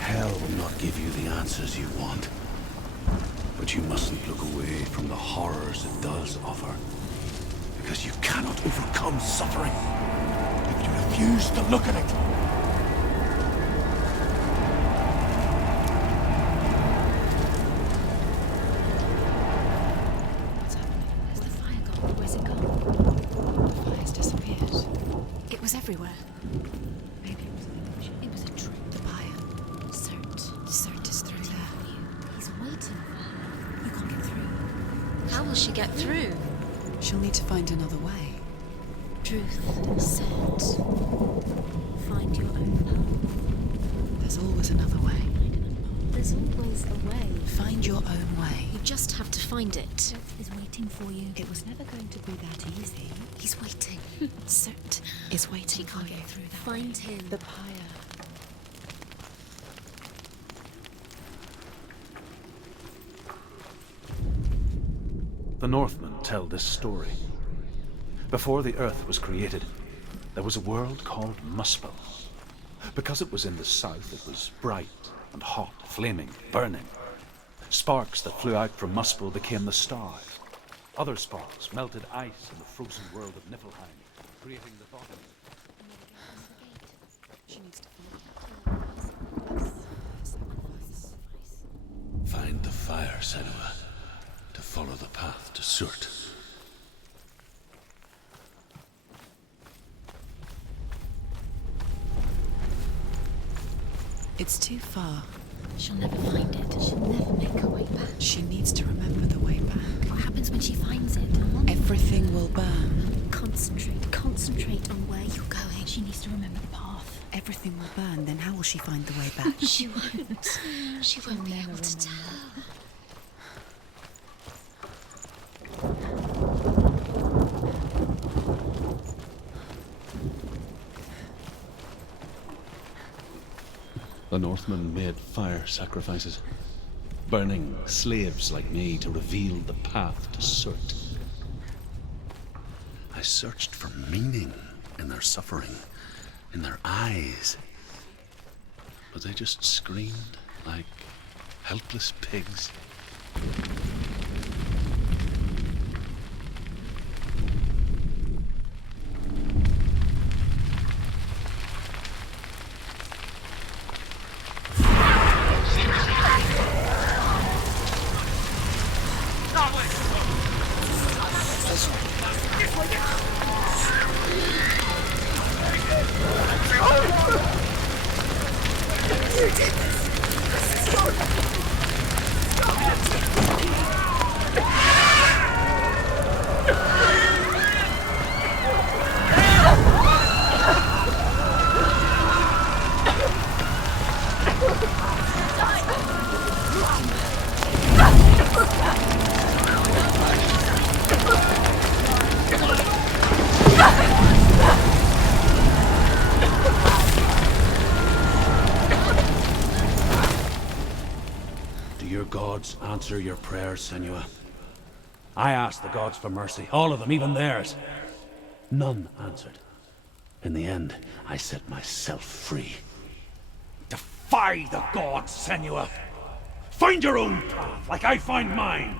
Hell will not give you the answers you want. But you mustn't look away from the horrors it does offer. Because you cannot overcome suffering if you refuse to look at it. What's happening? Where's the fire gone? Where's it gone? The fire's disappeared. It was everywhere. Maybe it was an illusion. It was a trick. The pyre. Cert is through there. He's waiting for her. You can't get through. How will she get through? She'll need to find another way. Truth said, find your own path. There's always another way. There's always a way. Find your own way. You just have to find it. Truth is waiting for you. It was never going to be that easy. He's waiting. Cert is waiting She for can't you. get through that. Find him. The pyre. The Northmen tell this story. Before the earth was created, there was a world called Muspel. Because it was in the south, it was bright and hot, flaming, burning. Sparks that flew out from Muspel became the stars. Other sparks melted ice in the frozen world of Niflheim, creating the bottom. She needs to Find the fire, Senua, to follow the path to Surt. It's too far. She'll never find it. She'll never make her way back. She needs to remember the way back. What happens when she finds it? Everything will burn. Concentrate on where you're going. She needs to remember the path. Everything will burn, then how will she find the way back? She won't. She won't be able to tell. The Northmen made fire sacrifices, burning slaves like me to reveal the path to Surt. I searched for meaning in their suffering in their eyes. But they just screamed like helpless pigs. Answer your prayers, Senua. I asked the gods for mercy, all of them, even theirs. None answered. In the end, I set myself free. Defy the gods, Senua! Find your own path, like I find mine!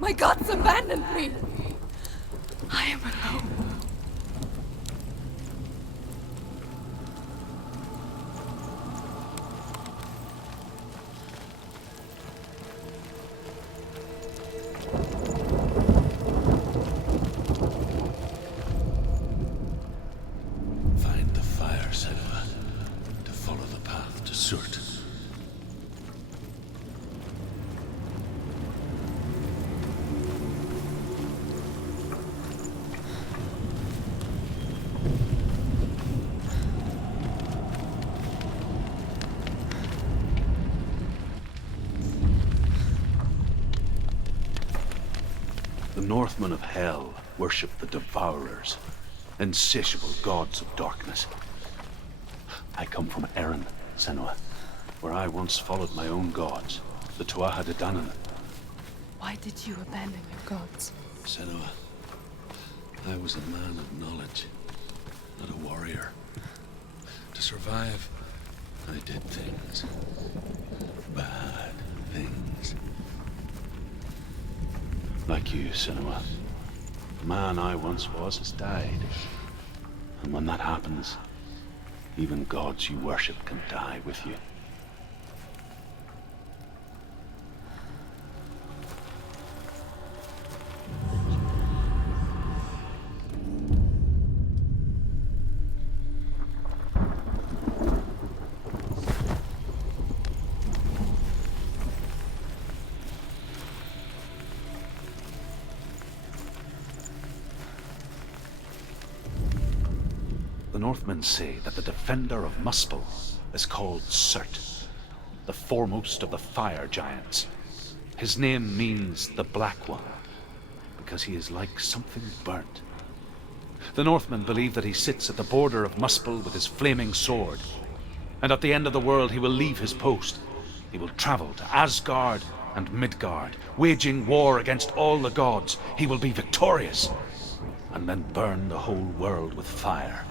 My gods abandoned me! I am alone. The Northmen of Hell worship the Devourers, insatiable gods of darkness. I come from Erin, Senua, where I once followed my own gods, the Tuatha De Danann. Why did you abandon your gods? Senua, I was a man of knowledge, not a warrior. To survive, I did things. Bad things. Like you, Senua. The man I once was has died. And when that happens, even gods you worship can die with you. The Northmen say that the defender of Muspel is called Surt, the foremost of the fire giants. His name means the Black One, because he is like something burnt. The Northmen believe that he sits at the border of Muspel with his flaming sword, and at the end of the world he will leave his post. He will travel to Asgard and Midgard, waging war against all the gods. He will be victorious, and then burn the whole world with fire.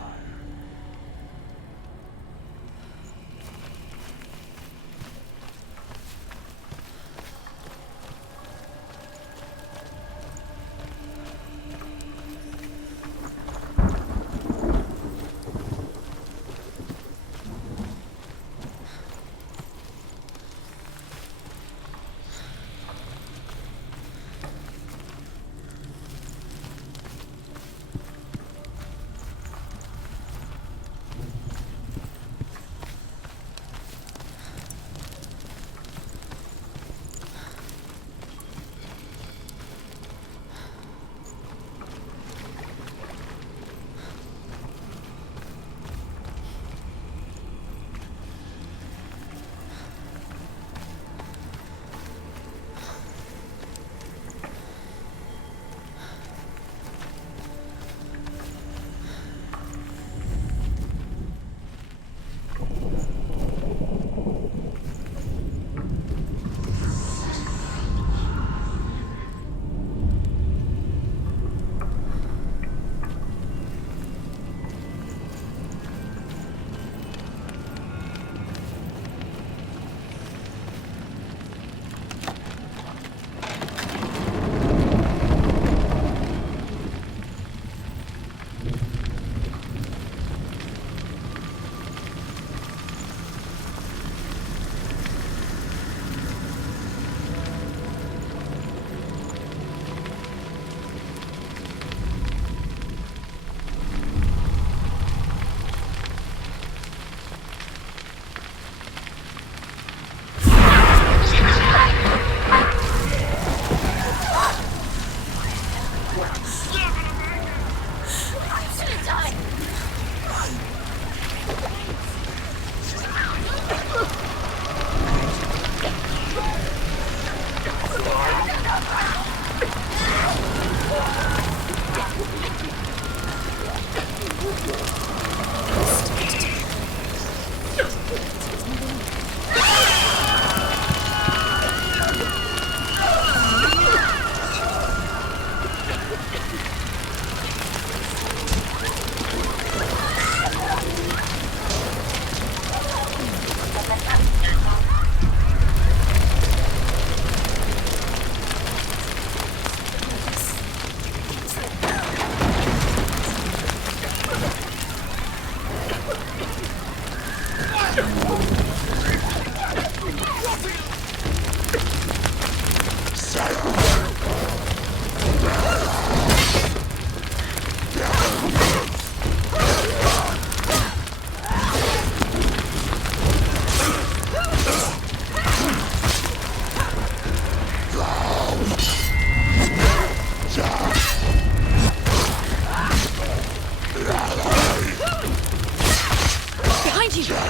You are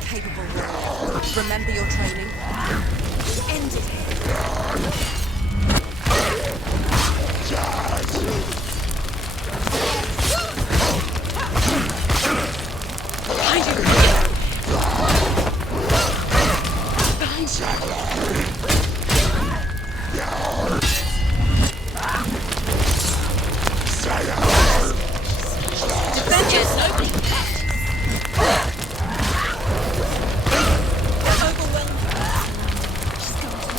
capable warrior. Remember your training. End it. Behind you! Behind you! Defend yourself! Overwhelmed. She's going to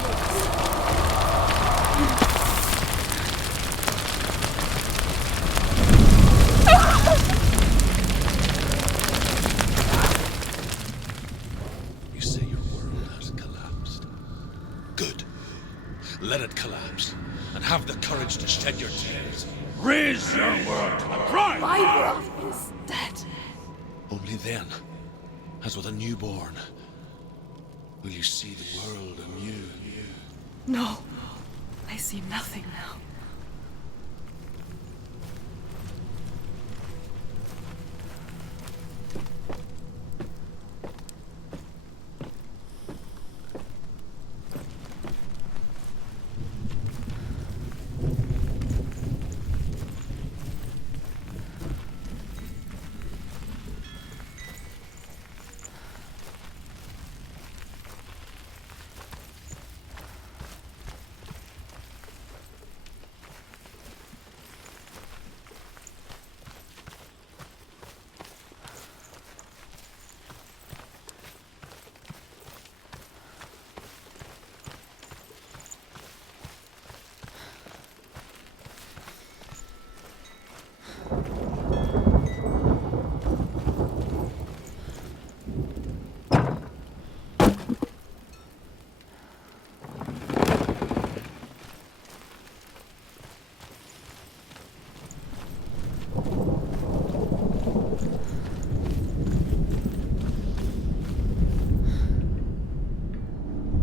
You say your world has collapsed. Good. Let it collapse, and have the courage to shed your tears. Raise your world to the prime! My world is dead. Only then, as with a newborn, will you see the world anew. No, I see nothing now.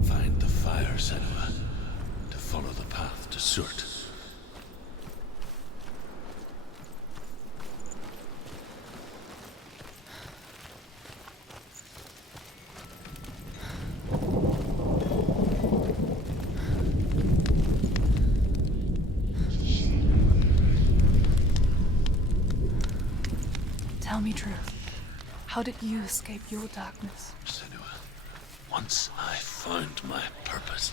Find the fire, Senua, to follow the path to Surt. Tell me truth. How did you escape your darkness? Senua, once I found my purpose,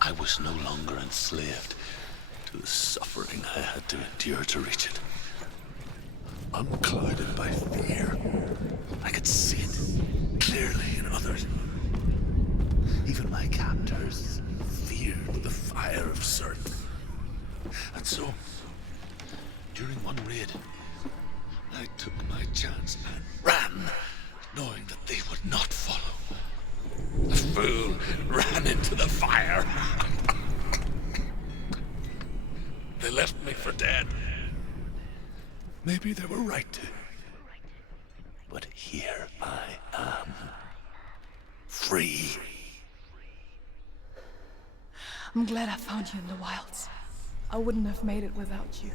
I was no longer enslaved to the suffering I had to endure to reach it. Unclouded by fear, I could see it clearly in others. Even my captors feared the fire of Surt. And so, during one raid, I took my chance and ran, knowing that they would not follow. The fool ran into the fire. They left me for dead. Maybe they were right to. But here I am. Free. I'm glad I found you in the wilds. I wouldn't have made it without you.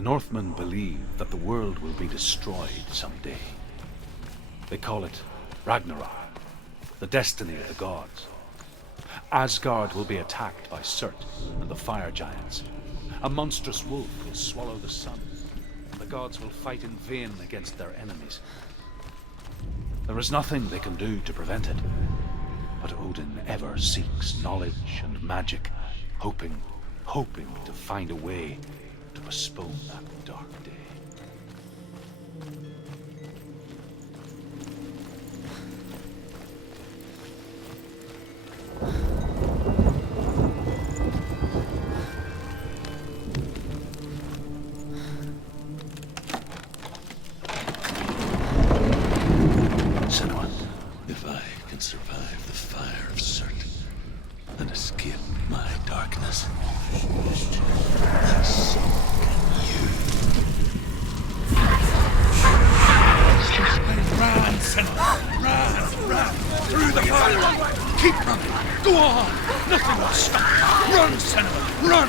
The Northmen believe that the world will be destroyed someday. They call it Ragnarok, the destiny of the gods. Asgard will be attacked by Surt and the fire giants. A monstrous wolf will swallow the sun, and the gods will fight in vain against their enemies. There is nothing they can do to prevent it, but Odin ever seeks knowledge and magic, hoping to find a way to postpone that dark day. Senua, If I can survive the fire of Surt and escape my darkness, then so can you. Run, Senua! Run! Through the fire! Keep running! Go on! Nothing will stop! Run, Senua! Run!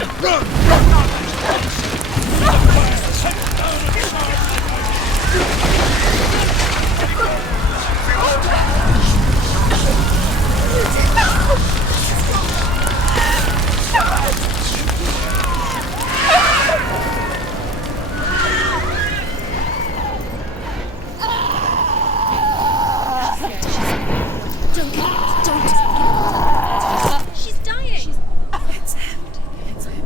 The fire settle down and charge! Don't. She's dying. It's him. It's him.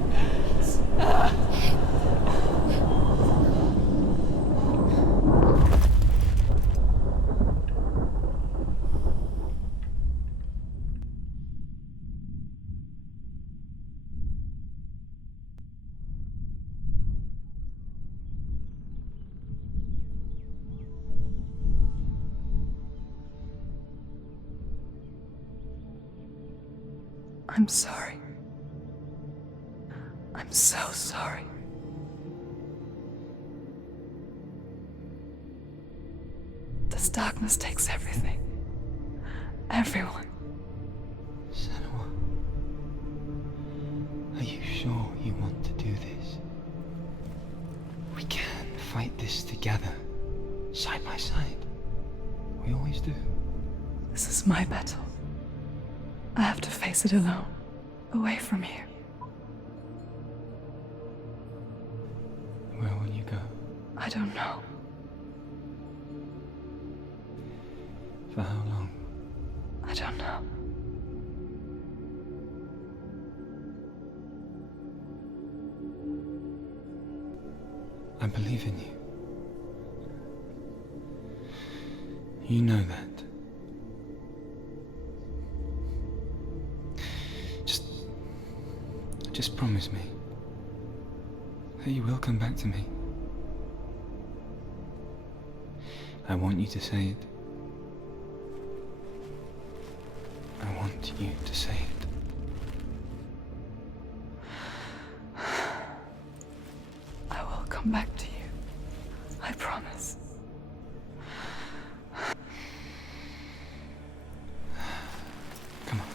I'm sorry. I'm so sorry. This darkness takes everything. Everyone. Senua, are you sure you want to do this? We can fight this together, side by side. We always do. This is my battle. I have to face it alone, away from here. Where will you go? I don't know. For how long? I don't know. I believe in you. You know that. Just promise me that you will come back to me. I want you to say it. I want you to say it. I will come back to you. I promise. Come on.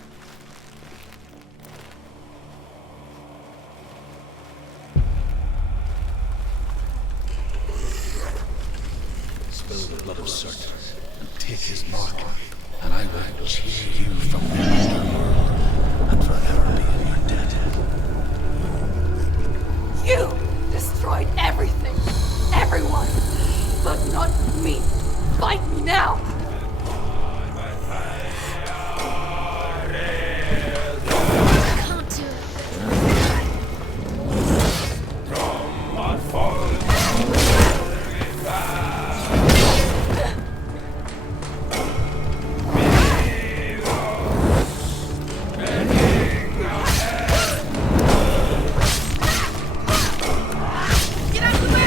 Spill the blood of Surt and take his mark, and I will chase you from the underworld and forever be in your debt. You destroyed everything, everyone, but not me. Fight me now. Can't do it. Get out of the way!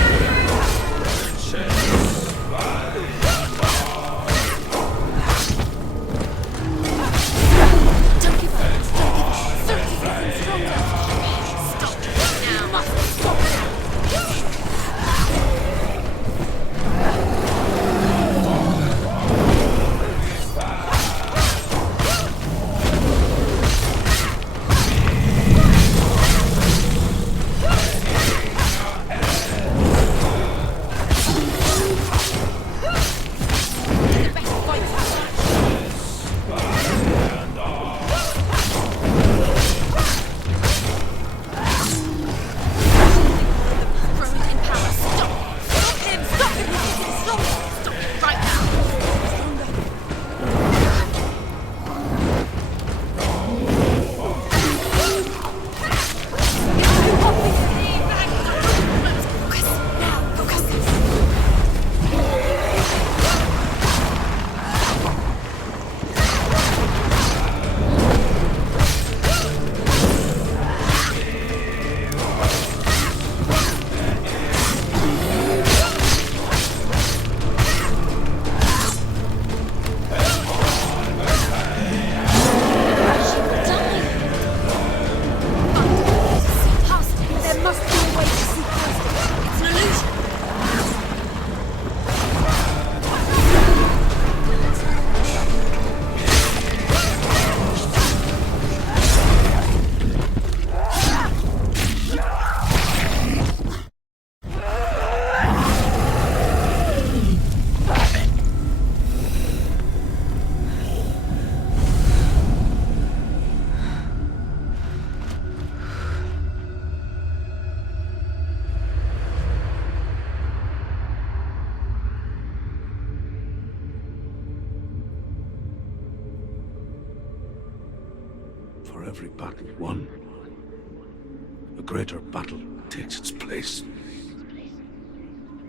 For every battle won, a greater battle takes its place.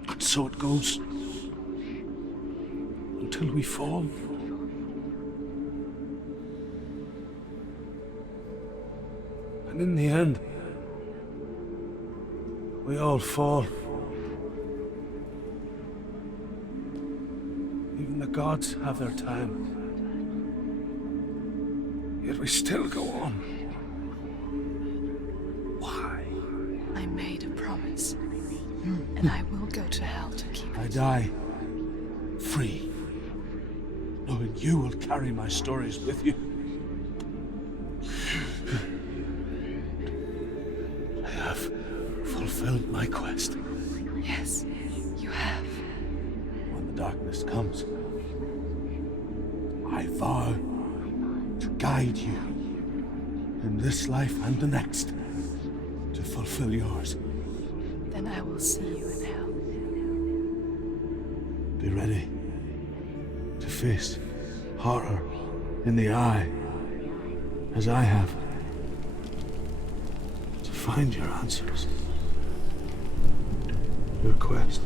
And so it goes. Until we fall. And in the end, we all fall. Even the gods have their time. Yet we still go on. Why? I made a promise. And I will go to hell to keep it. I die free, knowing you will carry my stories with you. I have fulfilled my quest. Yes, you have. When the darkness comes, I vow to guide you in this life and the next to fulfill yours. Then I will see you in hell. Be ready to face horror in the eye, as I have, to find your answers. Your quest